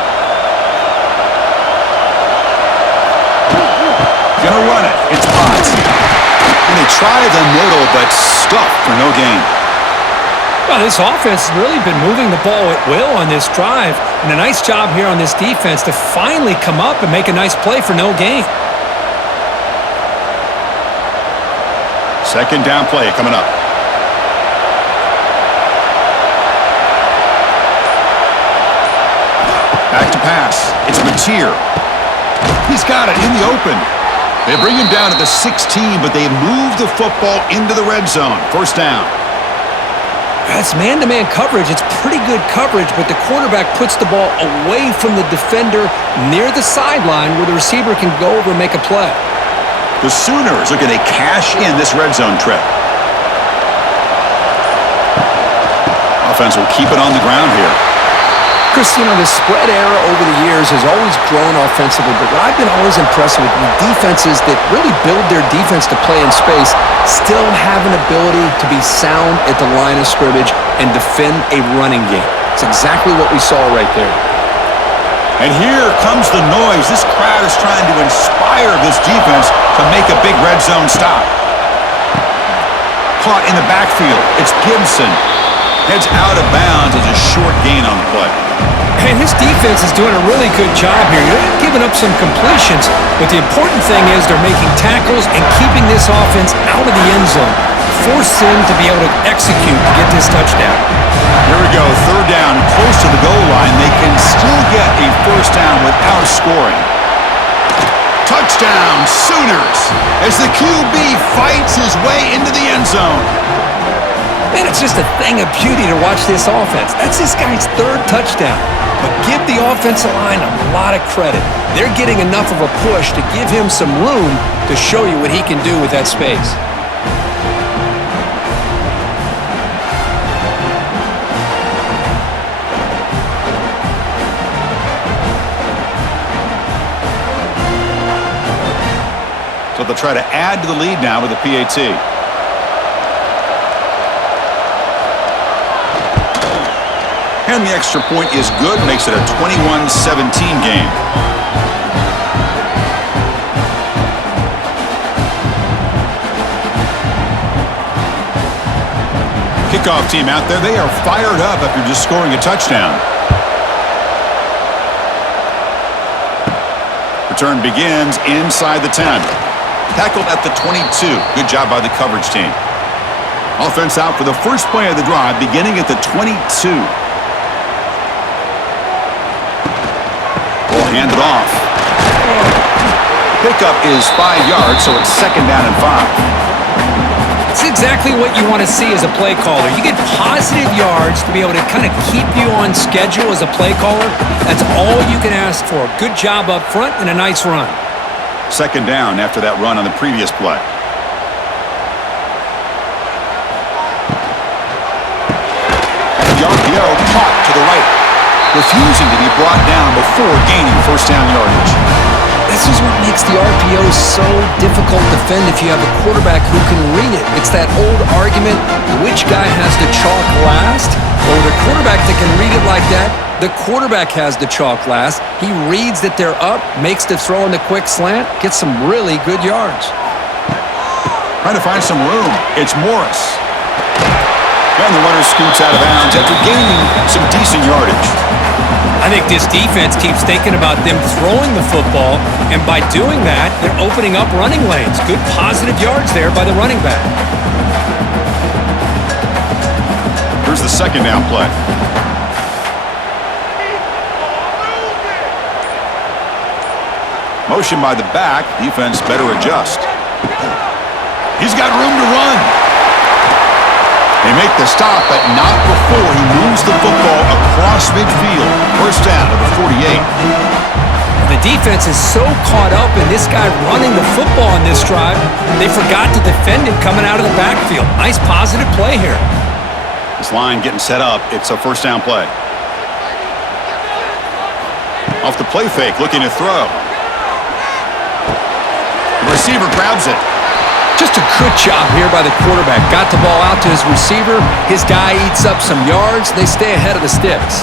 Gonna run it. It's Potts. And they try the middle, but stuffed for no gain. Well, this offense has really been moving the ball at will on this drive, and a nice job here on this defense to finally come up and make a nice play for no gain. Second down play coming up. Back to pass. It's Mateer. He's got it in the open. They bring him down to the 16, but they move the football into the red zone. First down. That's man-to-man coverage. It's pretty good coverage, but the quarterback puts the ball away from the defender near the sideline where the receiver can go over and make a play. The Sooners are going to cash in this red zone trip. Offense will keep it on the ground here. Chris, you know, the spread era over the years has always grown offensively, but what I've been always impressed with defenses that really build their defense to play in space still have an ability to be sound at the line of scrimmage and defend a running game. It's exactly what we saw right there. And here comes the noise. This crowd is trying to inspire this defense to make a big red zone stop. Caught in the backfield. It's Gibson. Heads out of bounds as a short gain on the play. And his defense is doing a really good job here. They're giving up some completions, but the important thing is they're making tackles and keeping this offense out of the end zone. Force them to be able to execute to get this touchdown. Here we go, third down, close to the goal line. They can still get a first down without scoring. Touchdown, Sooners, as the QB fights his way into the end zone. Man, it's just a thing of beauty to watch this offense. That's this guy's third touchdown. But give the offensive line a lot of credit. They're getting enough of a push to give him some room to show you what he can do with that space. So they'll try to add to the lead now with a PAT. And the extra point is good, makes it a 21-17 game. Kickoff team out there, they are fired up after just scoring a touchdown. Return begins inside the 10. Tackled at the 22. Good job by the coverage team. Offense out for the first play of the drive, beginning at the 22. Hand it off. Pickup is 5 yards, so it's second down and 5. It's exactly what you want to see as a play caller. You get positive yards to be able to kind of keep you on schedule as a play caller. That's all you can ask for. Good job up front and a nice run. Second down after that run on the previous play. The RPO caught to the right, refusing to be brought down before gaining first down yardage. This is what makes the RPO so difficult to defend if you have a quarterback who can read it. It's that old argument, which guy has the chalk last, or the quarterback that can read it like that, the quarterback has the chalk last. He reads that they're up, makes the throw in the quick slant, gets some really good yards. Trying to find some room. It's Morris. And the runner scoots out of bounds after gaining some decent yardage. I think this defense keeps thinking about them throwing the football, and by doing that, they're opening up running lanes. Good positive yards there by the running back. Here's the second down play. Motion by the back. Defense better adjust. He's got room to run. They make the stop, but not before he moves the football across midfield. First down to the 48. The defense is so caught up in this guy running the football on this drive, they forgot to defend it coming out of the backfield. Nice positive play here. This line getting set up. It's a first down play. Off the play fake, looking to throw. The receiver grabs it. Just a good job here by the quarterback. Got the ball out to his receiver. His guy eats up some yards. They stay ahead of the sticks.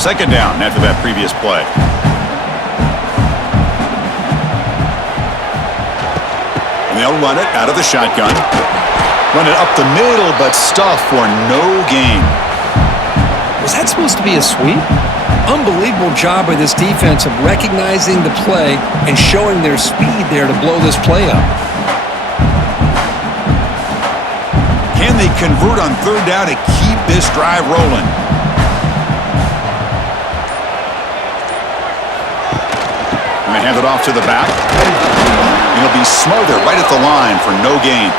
Second down after that previous play. And they'll run it out of the shotgun. Run it up the middle, but stuff for no gain. Was that supposed to be a sweep? Unbelievable job by this defense of recognizing the play and showing their speed there to blow this play up. Can they convert on third down to keep this drive rolling? And they hand it off to the back. And he'll be smothered right at the line for no gain.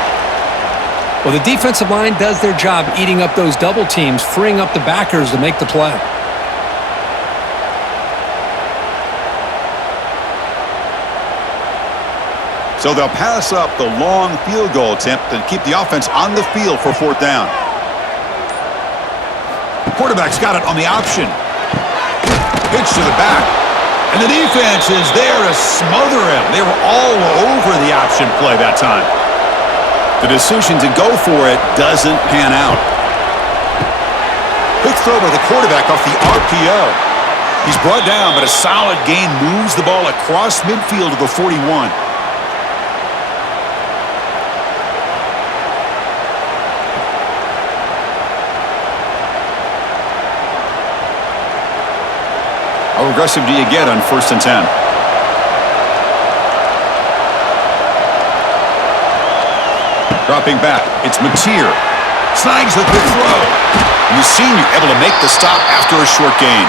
Well, the defensive line does their job eating up those double teams, freeing up the backers to make the play. So they'll pass up the long field goal attempt and keep the offense on the field for fourth down. The quarterback's got it on the option. Pitch to the back. And the defense is there to smother him. They were all over the option play that time. The decision to go for it doesn't pan out. Quick throw by the quarterback off the RPO. He's brought down, but a solid gain moves the ball across midfield to the 41. How aggressive do you get on 1st and 10? Dropping back, it's Mateer. Snags the quick throw. And the senior able to make the stop after a short gain.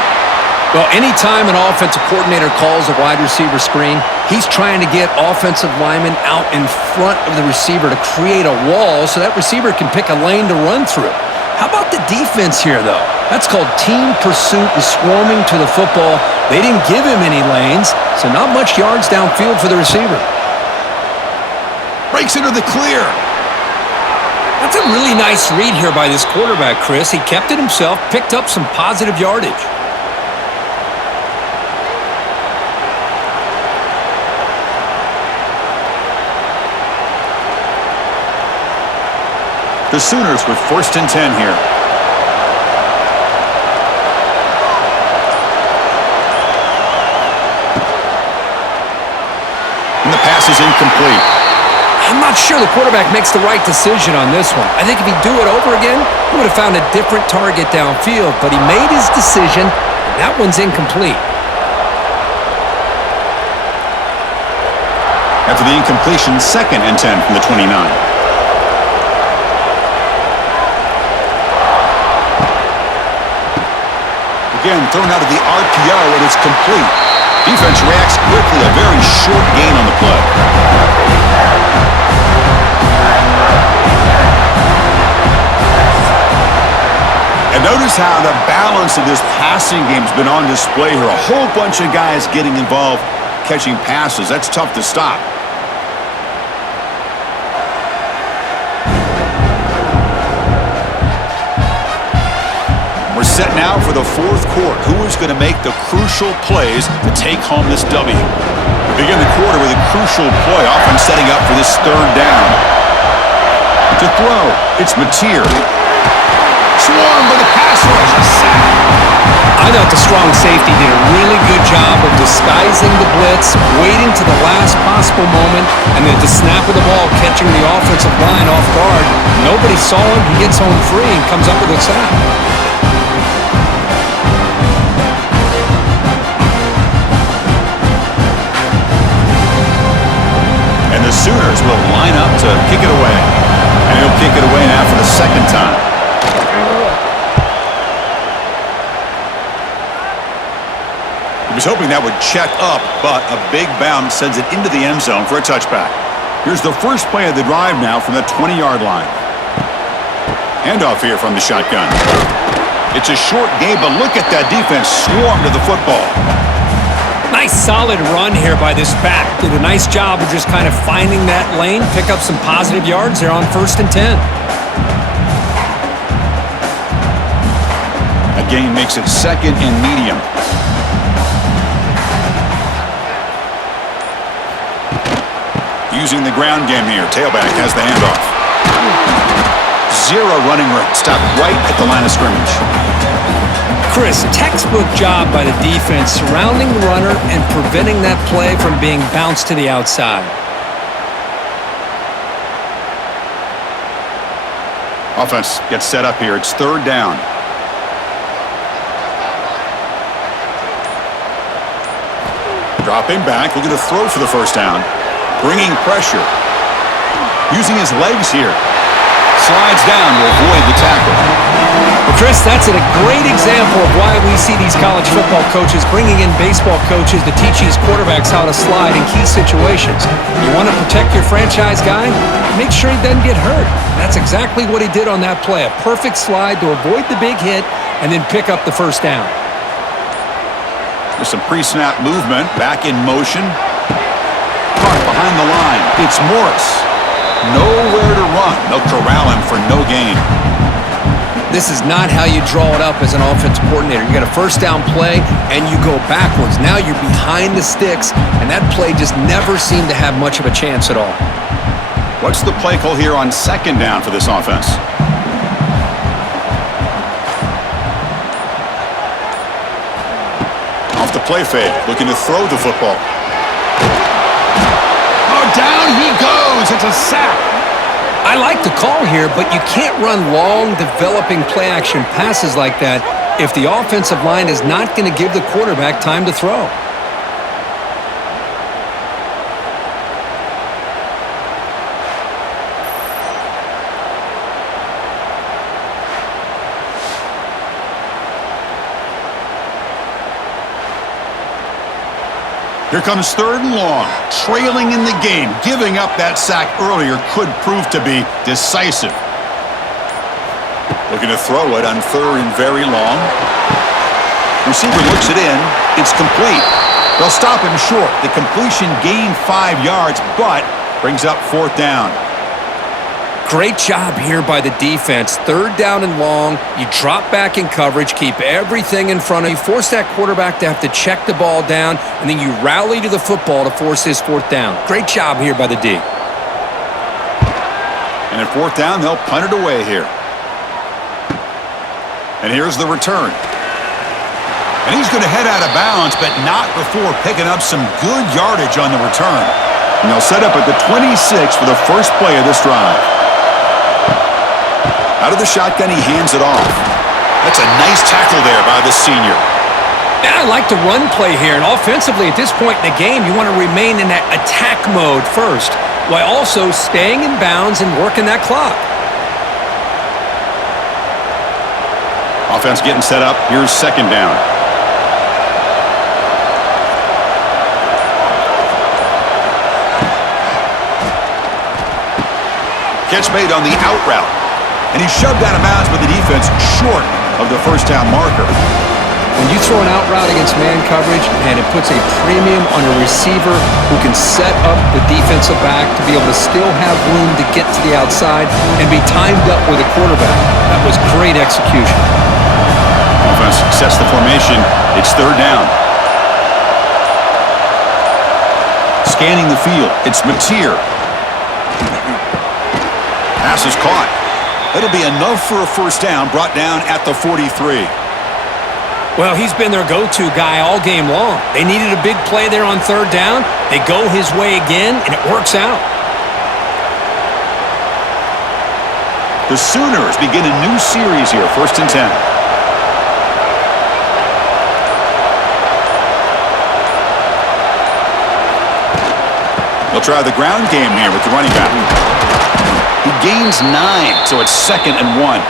Well, anytime an offensive coordinator calls a wide receiver screen, he's trying to get offensive linemen out in front of the receiver to create a wall so that receiver can pick a lane to run through. How about the defense here, though? That's called team pursuit and swarming to the football. They didn't give him any lanes, so not much yards downfield for the receiver. Breaks into the clear. That's a really nice read here by this quarterback, Chris. He kept it himself, picked up some positive yardage. The Sooners with 1st and 10 here. And the pass is incomplete. I'm not sure the quarterback makes the right decision on this one. I think if he'd do it over again, he would have found a different target downfield, but he made his decision, and that one's incomplete. After the incompletion, 2nd and 10 from the 29. Again, thrown out of the RPO, and it's complete. Defense reacts quickly, a very short gain on the play. And notice how the balance of this passing game has been on display here. A whole bunch of guys getting involved, catching passes. That's tough to stop. We're set now for the 4th quarter. Who is going to make the crucial plays to take home this W? Begin the quarter with a crucial play, often setting up for this third down. To throw, it's Mateer. Swarmed by the pass rush, a sack. I thought the strong safety did a really good job of disguising the blitz, waiting to the last possible moment, and then at the snap of the ball, catching the offensive line off guard. Nobody saw him. He gets home free and comes up with a sack. And the Sooners will line up to kick it away. And he'll kick it away now for the second time. He was hoping that would check up, but a big bounce sends it into the end zone for a touchback. Here's the first play of the drive now from the 20-yard line. Handoff here from the shotgun. It's a short game, but look at that defense swarm to the football. Nice solid run here by this back. Did a nice job of just kind of finding that lane, pick up some positive yards there on 1st and 10. A gain makes it 2nd and medium. Using the ground game here. Tailback has the handoff. Zero running room. Stopped right at the line of scrimmage. Chris, textbook job by the defense surrounding the runner and preventing that play from being bounced to the outside. Offense gets set up here. It's 3rd down. Dropping back, looking to throw for the first down. Bringing pressure. Using his legs here. Slides down to avoid the tackle. Well, Chris, that's a great example of why we see these college football coaches bringing in baseball coaches to teach these quarterbacks how to slide in key situations. You want to protect your franchise guy? Make sure he doesn't get hurt. That's exactly what he did on that play. A perfect slide to avoid the big hit and then pick up the first down. There's some pre-snap movement. Back in motion. Caught behind the line. It's Morris. Nowhere to run. They'll corral him for no gain. This is not how you draw it up as an offensive coordinator. You got a first down play, and you go backwards. Now you're behind the sticks, and that play just never seemed to have much of a chance at all. What's the play call here on 2nd down for this offense? Off the play fake, looking to throw the football. Oh, down he goes. It's a sack. I like the call here, but you can't run long, developing play-action passes like that if the offensive line is not going to give the quarterback time to throw. Here comes 3rd and long, trailing in the game. Giving up that sack earlier could prove to be decisive. Looking to throw it on 3rd and very long. Receiver looks it in. It's complete. They'll stop him short. The completion gained 5 yards, but brings up 4th down. Great job here by the defense. 3rd down and long. You drop back in coverage, keep everything in front of you, force that quarterback to have to check the ball down, and then you rally to the football to force his 4th down. Great job here by the D. And at 4th down, they'll punt it away here. And here's the return. And he's going to head out of bounds, but not before picking up some good yardage on the return. And they'll set up at the 26 for the first play of this drive. Out of the shotgun, he hands it off. That's a nice tackle there by the senior. Yeah, I like the run play here. And offensively, at this point in the game, you want to remain in that attack mode first, while also staying in bounds and working that clock. Offense getting set up. Here's 2nd down. Catch made on the out route. And he's shoved out of bounds by the defense short of the first down marker. When you throw an out route against man coverage, and it puts a premium on a receiver who can set up the defensive back to be able to still have room to get to the outside and be timed up with a quarterback. That was great execution. Offense sets the formation. It's 3rd down. scanning the field. It's Mateer. Pass is caught. It'll be enough for a first down, brought down at the 43. Well, he's been their go-to guy all game long. They needed a big play there on third down. They go his way again, and it works out. The Sooners begin a new series here, 1st and 10. They'll try the ground game here with the running back. He gains 9, so it's 2nd and 1.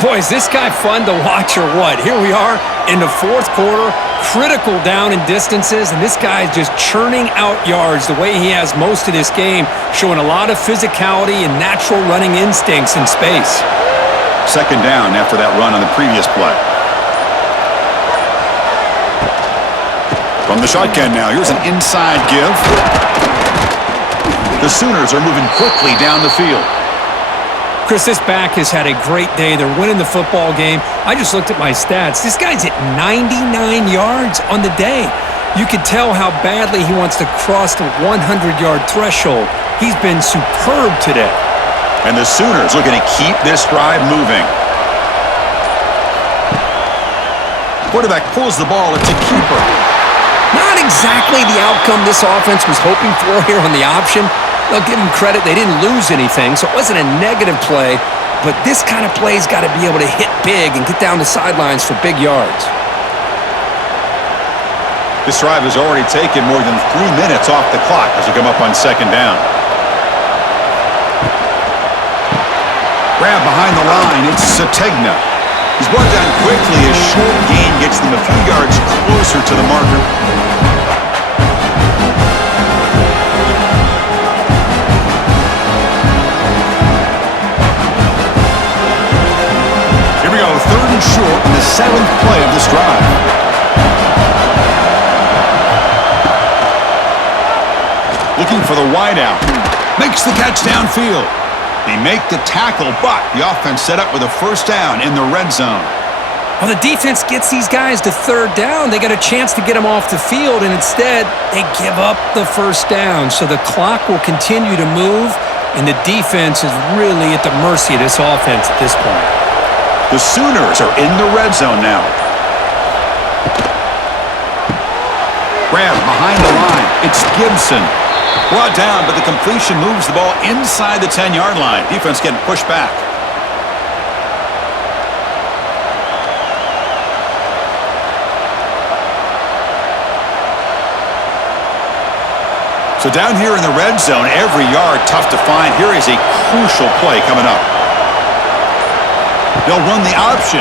Boy, is this guy fun to watch or what? Here we are in the 4th quarter, critical down and distances, and this guy is just churning out yards the way he has most of this game, showing a lot of physicality and natural running instincts in space. 2nd down after that run on the previous play. From the shotgun now, here's an inside give. The Sooners are moving quickly down the field. Chris, this back has had a great day. They're winning the football game. I just looked at my stats. This guy's at 99 yards on the day. You could tell how badly he wants to cross the 100-yard threshold. He's been superb today. And the Sooners looking to keep this drive moving. Quarterback pulls the ball. It's a keeper. Not exactly the outcome this offense was hoping for here on the option. They'll give them credit. They didn't lose anything, so it wasn't a negative play. But this kind of play's got to be able to hit big and get down the sidelines for big yards. This drive has already taken more than 3 minutes off the clock as we come up on 2nd down. Grab behind the line. It's Sategna. He's brought down quickly as short gain gets them a few yards closer to the marker. Here we go, 3rd and short in the 7th play of this drive. Looking for the wideout. Makes the catch downfield. They make the tackle, but the offense set up with a first down in the red zone. Well, the defense gets these guys to 3rd down. They got a chance to get them off the field, and instead they give up the first down. So the clock will continue to move, and the defense is really at the mercy of this offense at this point. The Sooners are in the red zone now. Grab behind the line. It's Gibson. Brought down, but the completion moves the ball inside the 10-yard line. Defense getting pushed back. So down here in the red zone, every yard tough to find. Here is a crucial play coming up. They'll run the option.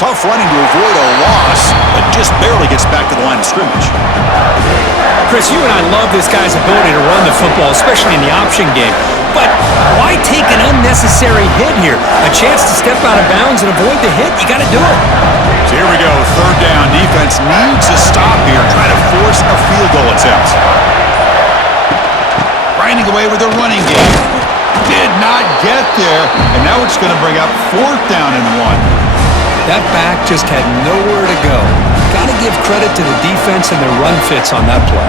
Tough running to avoid a loss, but just barely gets back to the line of scrimmage. Chris, you and I love this guy's ability to run the football, especially in the option game. But why take an unnecessary hit here? A chance to step out of bounds and avoid the hit? You got to do it. So here we go, 3rd down. Defense needs to stop here, try to force a field goal attempt. Grinding away with the running game. Did not get there, and now it's going to bring up 4th down and 1. That back just had nowhere to go. Got to give credit to the defense and their run fits on that play.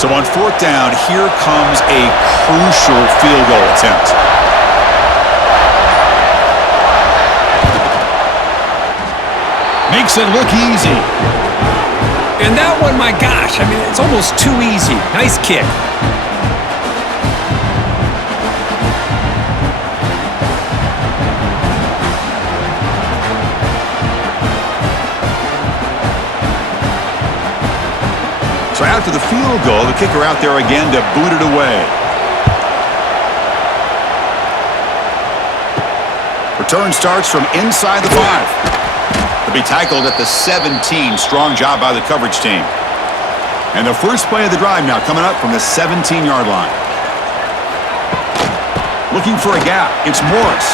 So on 4th down, here comes a crucial field goal attempt. Makes it look easy. And that one, my gosh, I mean, it's almost too easy. Nice kick. So after the field goal, the kicker out there again to boot it away. Return starts from inside the 5. To be tackled at the 17. Strong job by the coverage team. And the first play of the drive now coming up from the 17-yard line. Looking for a gap. It's Morris.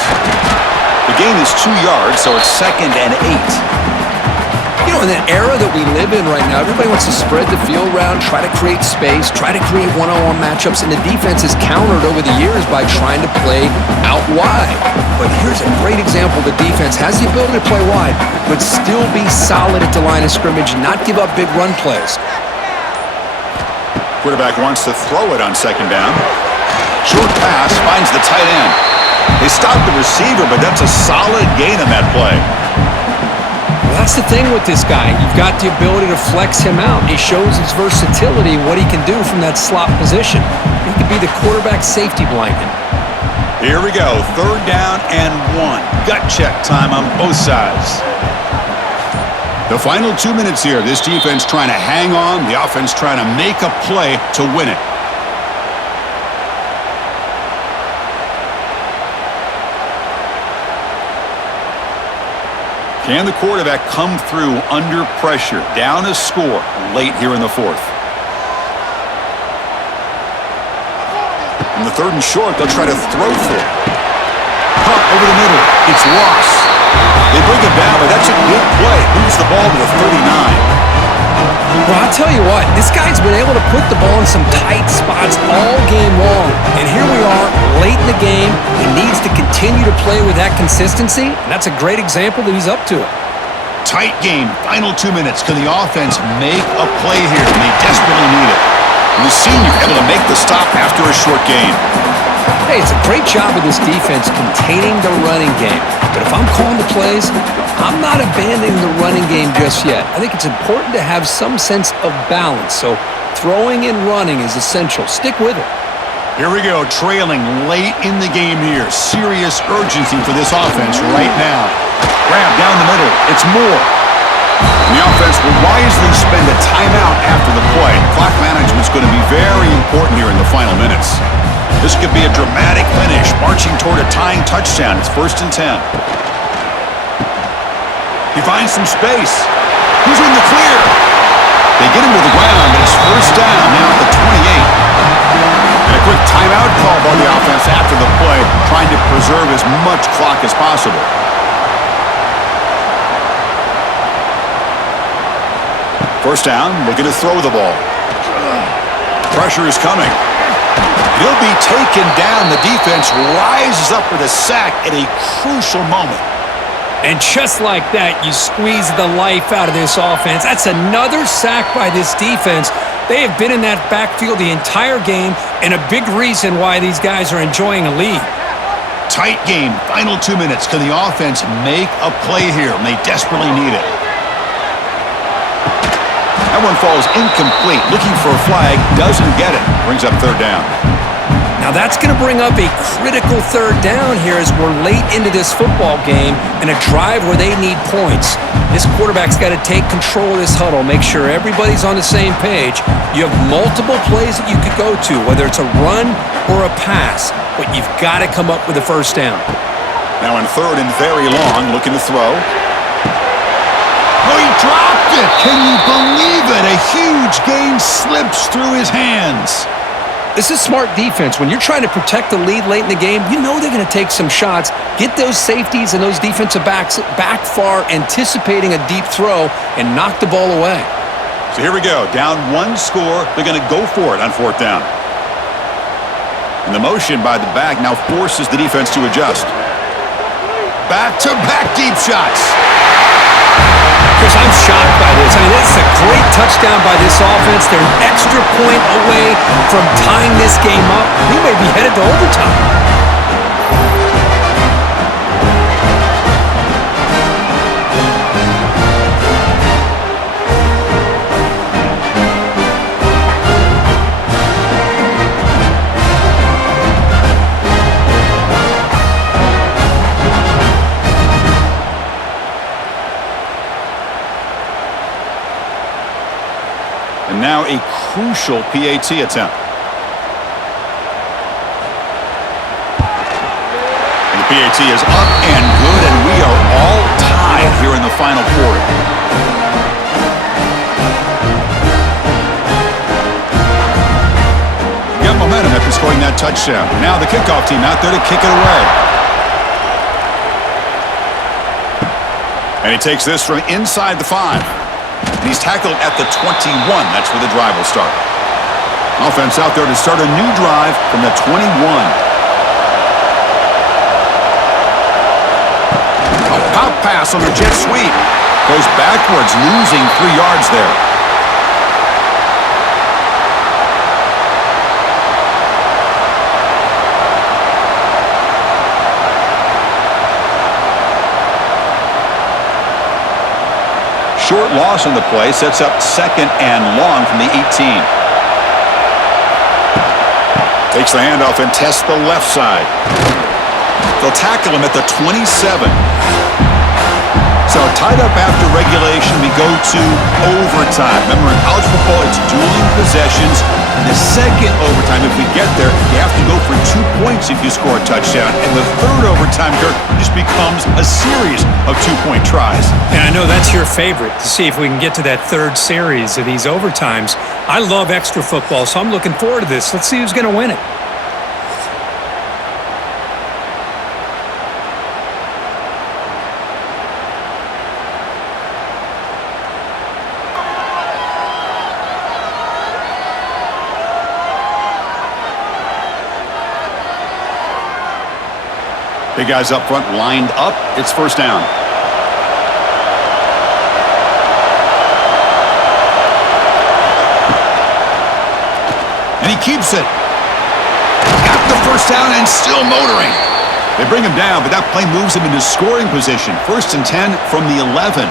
The gain is 2 yards, so it's 2nd and 8. You know, in the era that we live in right now, everybody wants to spread the field around, try to create space, try to create one-on-one matchups, and the defense is countered over the years by trying to play out wide. But here's a great example. The defense has the ability to play wide, but still be solid at the line of scrimmage, not give up big run plays. Quarterback wants to throw it on second down. Short pass finds the tight end. They stopped the receiver, but that's a solid gain on that play. Well, that's the thing with this guy. You've got the ability to flex him out. He shows his versatility and what he can do from that slot position. He could be the quarterback safety blanket. Here we go. 3rd down and 1. Gut check time on both sides. The final 2 minutes here. This defense trying to hang on. The offense trying to make a play to win it. Can the quarterback come through under pressure? Down a score late here in the 4th. In the 3rd and short, they'll try to throw for it. Pump over the middle. It's Ross. They bring him down, but that's a good play. Moves the ball to the 39. Well, I'll tell you what, this guy's been able to put the ball in some tight spots all game long. And here we are, late in the game. He needs to continue to play with that consistency, and that's a great example that he's up to it. Tight game, final 2 minutes. Can the offense make a play here? And they desperately need it. And the senior able to make the stop after a short gain. Hey, it's a great job of this defense containing the running game. But if I'm calling the plays, I'm not abandoning the running game just yet. I think it's important to have some sense of balance. So throwing and running is essential. Stick with it. Here we go, trailing late in the game here. Serious urgency for this offense right now. Grab down the middle. It's Moore. And the offense will wisely spend a timeout after the play. Clock management's going to be very important here in the final minutes. This could be a dramatic finish, marching toward a tying touchdown. It's 1st and 10. He finds some space. Who's in the clear? They get him to the ground, but it's 1st down now at the 28. And a quick timeout call by the offense after the play, trying to preserve as much clock as possible. First down, looking to throw the ball. Pressure is coming. He'll be taken down. The defense rises up with a sack at a crucial moment. And just like that, you squeeze the life out of this offense. That's another sack by this defense. They have been in that backfield the entire game, and a big reason why these guys are enjoying a lead. Tight game, final 2 minutes. Can the offense make a play here? And they desperately need it. That one falls incomplete. Looking for a flag, doesn't get it. Brings up 3rd down. Now that's going to bring up a critical 3rd down here as we're late into this football game and a drive where they need points. This quarterback's got to take control of this huddle, make sure everybody's on the same page. You have multiple plays that you could go to, whether it's a run or a pass, but you've got to come up with a 1st down. Now in 3rd and very long, looking to throw. Oh, he dropped it! Can you believe it? A huge gain slips through his hands. This is smart defense. When you're trying to protect the lead late in the game, you know they're going to take some shots, get those safeties and those defensive backs back far, anticipating a deep throw, and knock the ball away. So here we go. Down 1 score. They're going to go for it on 4th down. And the motion by the back now forces the defense to adjust. Back-to-back deep shots. Chris, I'm shocked by this. I mean, this is a great touchdown by this offense. They're an extra point away from tying this game up. We may be headed to overtime. And now a crucial PAT attempt. And the PAT is up and good, and we are all tied here in the final quarter. Got momentum after scoring that touchdown. Now the kickoff team out there to kick it away. And he takes this from inside the 5. And he's tackled at the 21. That's where the drive will start. Offense out there to start a new drive from the 21. A pop pass on the jet sweep. Goes backwards, losing 3 yards there. Short loss on the play, sets up 2nd and long from the 18. Takes the handoff and tests the left side. They'll tackle him at the 27. So tied up after regulation, we go to overtime. Remember, in college football, it's dueling possessions. In the second overtime, if we get there, you have to go for 2 points if you score a touchdown. And the third overtime, Kirk, just becomes a series of 2-point tries. And I know that's your favorite, to see if we can get to that third series of these overtimes. I love extra football, so I'm looking forward to this. Let's see who's going to win it. Big guys up front lined up. It's first down. And he keeps it. Got the first down and still motoring. They bring him down, but that play moves him into scoring position. 1st and 10 from the 11.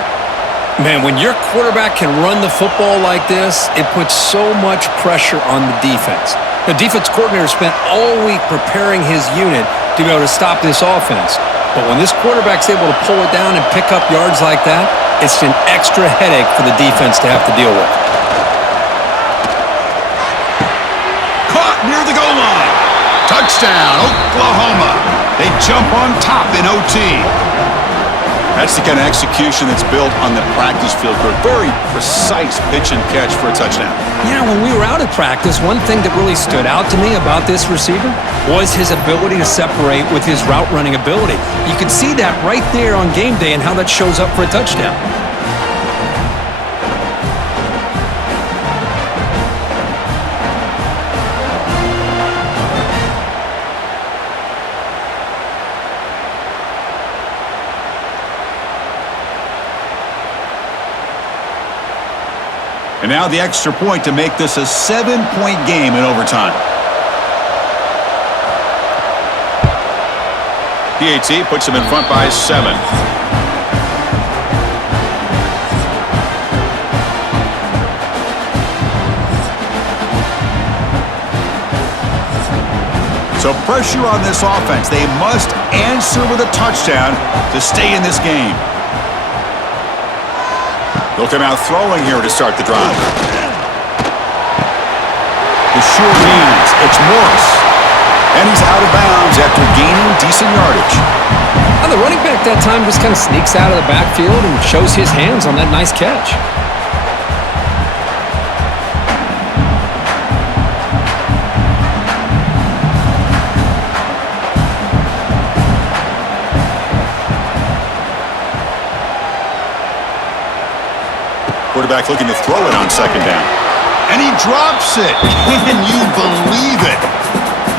Man, when your quarterback can run the football like this, it puts so much pressure on the defense. The defense coordinator spent all week preparing his unit to be able to stop this offense. But when this quarterback's able to pull it down and pick up yards like that, it's an extra headache for the defense to have to deal with. Caught near the goal line. Touchdown, Oklahoma. They jump on top in OT. That's the kind of execution that's built on the practice field. A very precise pitch and catch for a touchdown. Yeah, when we were out at practice, one thing that really stood out to me about this receiver was his ability to separate with his route running ability. You could see that right there on game day and how that shows up for a touchdown. And now the extra point to make this a 7-point game in overtime. PAT puts him in front by 7. So pressure on this offense. They must answer with a touchdown to stay in this game. They'll come out throwing here to start the drive. The short hands. It's Morris. And he's out of bounds after gaining decent yardage. And the running back that time just kind of sneaks out of the backfield and shows his hands on that nice catch. Quarterback looking to throw it on 2nd down. And he drops it. Can you believe it?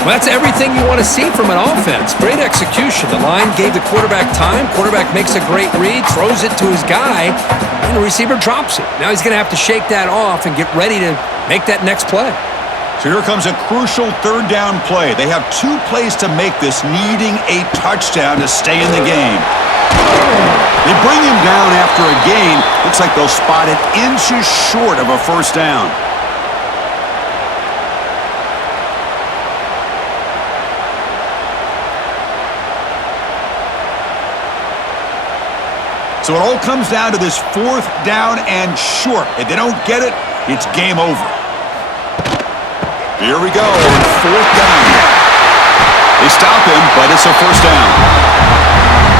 Well, that's everything you want to see from an offense. Great execution. The line gave the quarterback time. Quarterback makes a great read, throws it to his guy, and the receiver drops it. Now he's going to have to shake that off and get ready to make that next play. So here comes a crucial 3rd down play. They have 2 plays to make this, needing a touchdown to stay in the game. They bring him down after a gain. Looks like they'll spot it inches short of a first down. So it all comes down to this 4th down and short. If they don't get it, it's game over. Here we go, 4th down. They stop him, but it's a first down.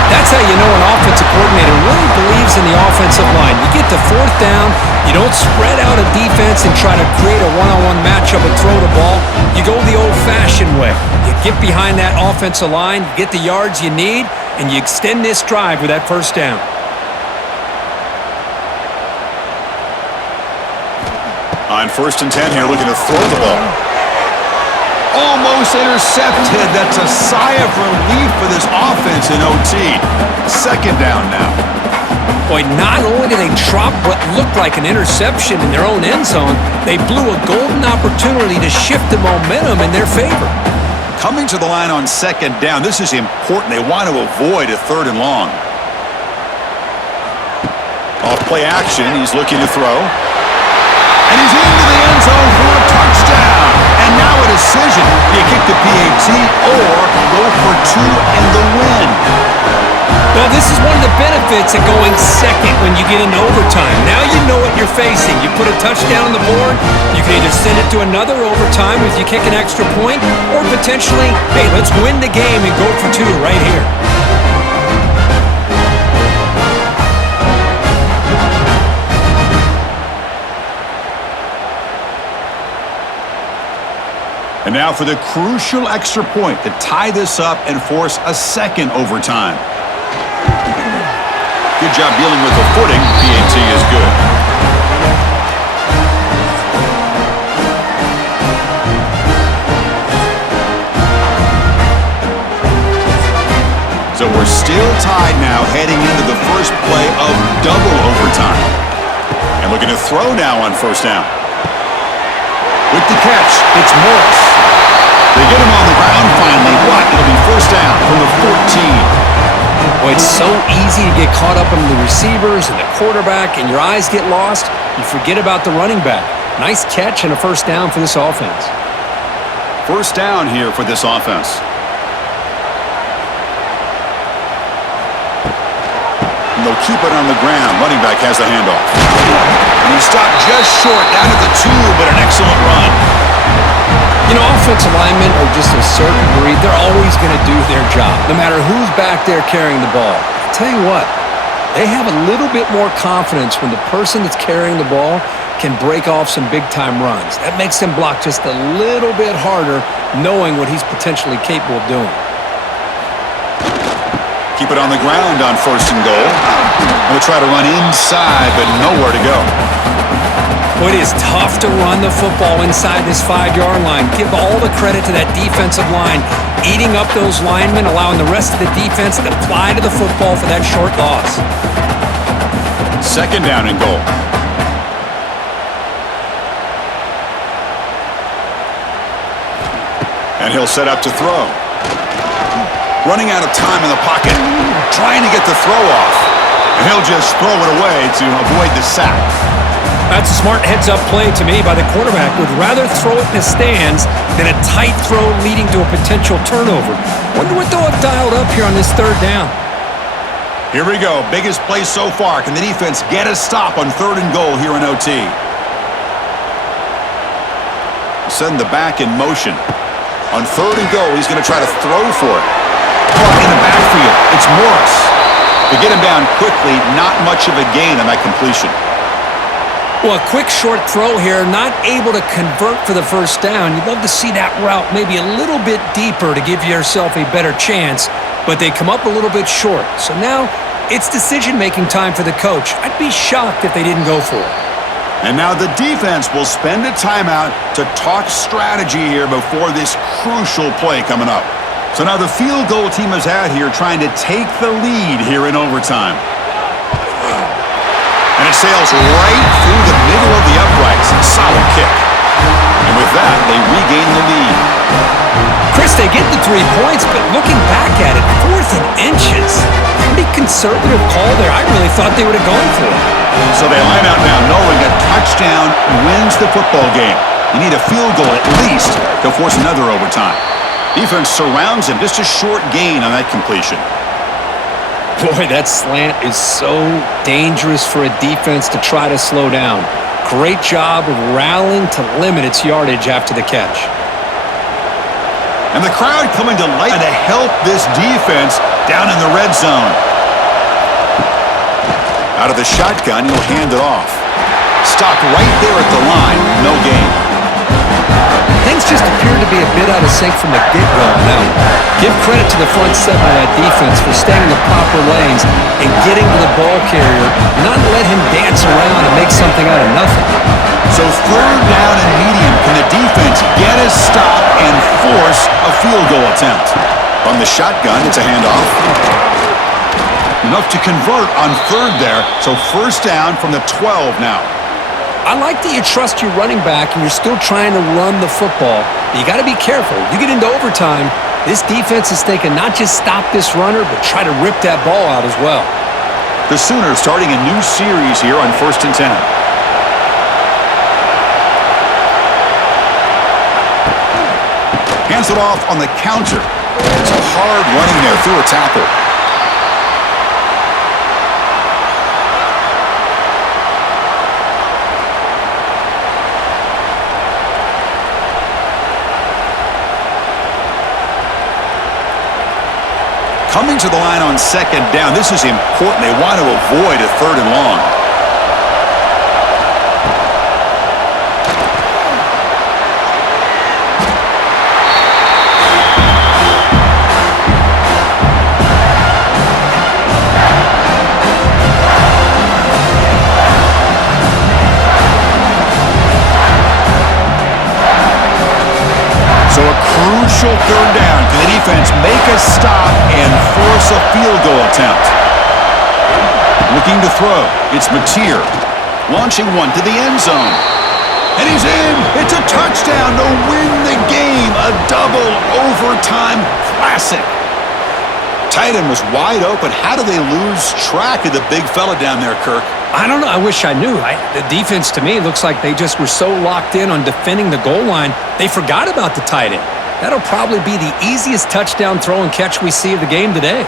That's how you know an offensive coordinator really believes in the offensive line. You get to 4th down, you don't spread out a defense and try to create a one-on-one matchup and throw the ball. You go the old-fashioned way. You get behind that offensive line, you get the yards you need, and you extend this drive with that first down. On 1st and 10 here, looking to throw the ball. Almost intercepted. That's a sigh of relief for this offense in OT. 2nd down now. Boy, not only did they drop what looked like an interception in their own end zone, they blew a golden opportunity to shift the momentum in their favor. Coming to the line on 2nd down, this is important. They want to avoid a 3rd and long. Off play action, he's looking to throw. And he's into the end zone for a touchdown. And now a decision. Do you kick the PAT or go for 2 and the win? Well, this is one of the benefits of going second when you get into overtime. Now you know what you're facing. You put a touchdown on the board, you can either send it to another overtime if you kick an extra point, or potentially, hey, let's win the game and go for 2 right here. And now for the crucial extra point to tie this up and force a 2nd overtime. Good job dealing with the footing. PAT is good. So we're still tied now heading into the first play of double overtime. And looking to throw now on 1st down. With the catch, it's Morris. They get him on the ground finally, but it'll be 1st down from the 14. Boy, it's so easy to get caught up in the receivers and the quarterback, and your eyes get lost. You forget about the running back. Nice catch and a 1st down for this offense. 1st down here for this offense. And they'll keep it on the ground. Running back has the handoff. And he stopped just short, down at the 2, but an excellent run. You know, offensive linemen are just a certain breed. They're always going to do their job, no matter who's back there carrying the ball. I'll tell you what, they have a little bit more confidence when the person that's carrying the ball can break off some big-time runs. That makes them block just a little bit harder, knowing what he's potentially capable of doing. Keep it on the ground on 1st and goal. They'll try to run inside, but nowhere to go. Well, it is tough to run the football inside this 5-yard line. Give all the credit to that defensive line, eating up those linemen, allowing the rest of the defense to fly to the football for that short loss. 2nd down and goal. And he'll set up to throw. Running out of time in the pocket, trying to get the throw off. And he'll just throw it away to avoid the sack. That's a smart heads-up play to me by the quarterback. Would rather throw it in the stands than a tight throw leading to a potential turnover. Wonder what they'll have dialed up here on this 3rd down. Here we go. Biggest play so far. Can the defense get a stop on 3rd and goal here in OT? Send the back in motion. On 3rd and goal, he's going to try to throw for it. Caught in the backfield. It's Morris. They get him down quickly. Not much of a gain on that completion. Well, a quick short throw here, not able to convert for the 1st down. You'd love to see that route maybe a little bit deeper to give yourself a better chance, but they come up a little bit short. So now it's decision-making time for the coach. I'd be shocked if they didn't go for it. And now the defense will spend a timeout to talk strategy here before this crucial play coming up. So now the field goal team is out here trying to take the lead here in overtime. And it sails right through the middle of the uprights. Solid kick. And with that, they regain the lead. Chris, they get the 3 points, but looking back at it, 4th and inches. Pretty conservative call there. I really thought they would have gone for it. So they line out now knowing a touchdown wins the football game. You need a field goal at least to force another overtime. Defense surrounds him. Just a short gain on that completion. Boy, that slant is so dangerous for a defense to try to slow down. Great job of rallying to limit its yardage after the catch. And the crowd coming to light to help this defense down in the red zone. Out of the shotgun, he'll hand it off. Stopped right there at the line. No gain. Things just appear to be a bit out of sync from the get-go on that one. Give credit to the front seven of that defense for staying in the proper lanes and getting to the ball carrier, not let him dance around and make something out of nothing. So So third down and medium. Can the defense get a stop and force a field goal attempt? From the shotgun, it's a handoff. Enough to convert on third there, so first down from the 12 now. I like that you trust your running back and you're still trying to run the football. But you got to be careful. You get into overtime, this defense is thinking not just stop this runner, but try to rip that ball out as well. The Sooners starting a new series here on 1st and 10. Hands it off on the counter. It's hard running there through a tackle. Coming to the line on second down. This is important. They want to avoid a third and long. So a crucial third down. Can the defense make a stop and force a field goal attempt? Looking to throw. It's Mateer. Launching one to the end zone. And he's in. It's a touchdown to win the game. A double overtime classic. Tight end was wide open. How do they lose track of the big fella down there, Kirk? I don't know. I wish I knew. The defense, to me, looks like they just were so locked in on defending the goal line, they forgot about the tight end. That'll probably be the easiest touchdown throw and catch we see of the game today.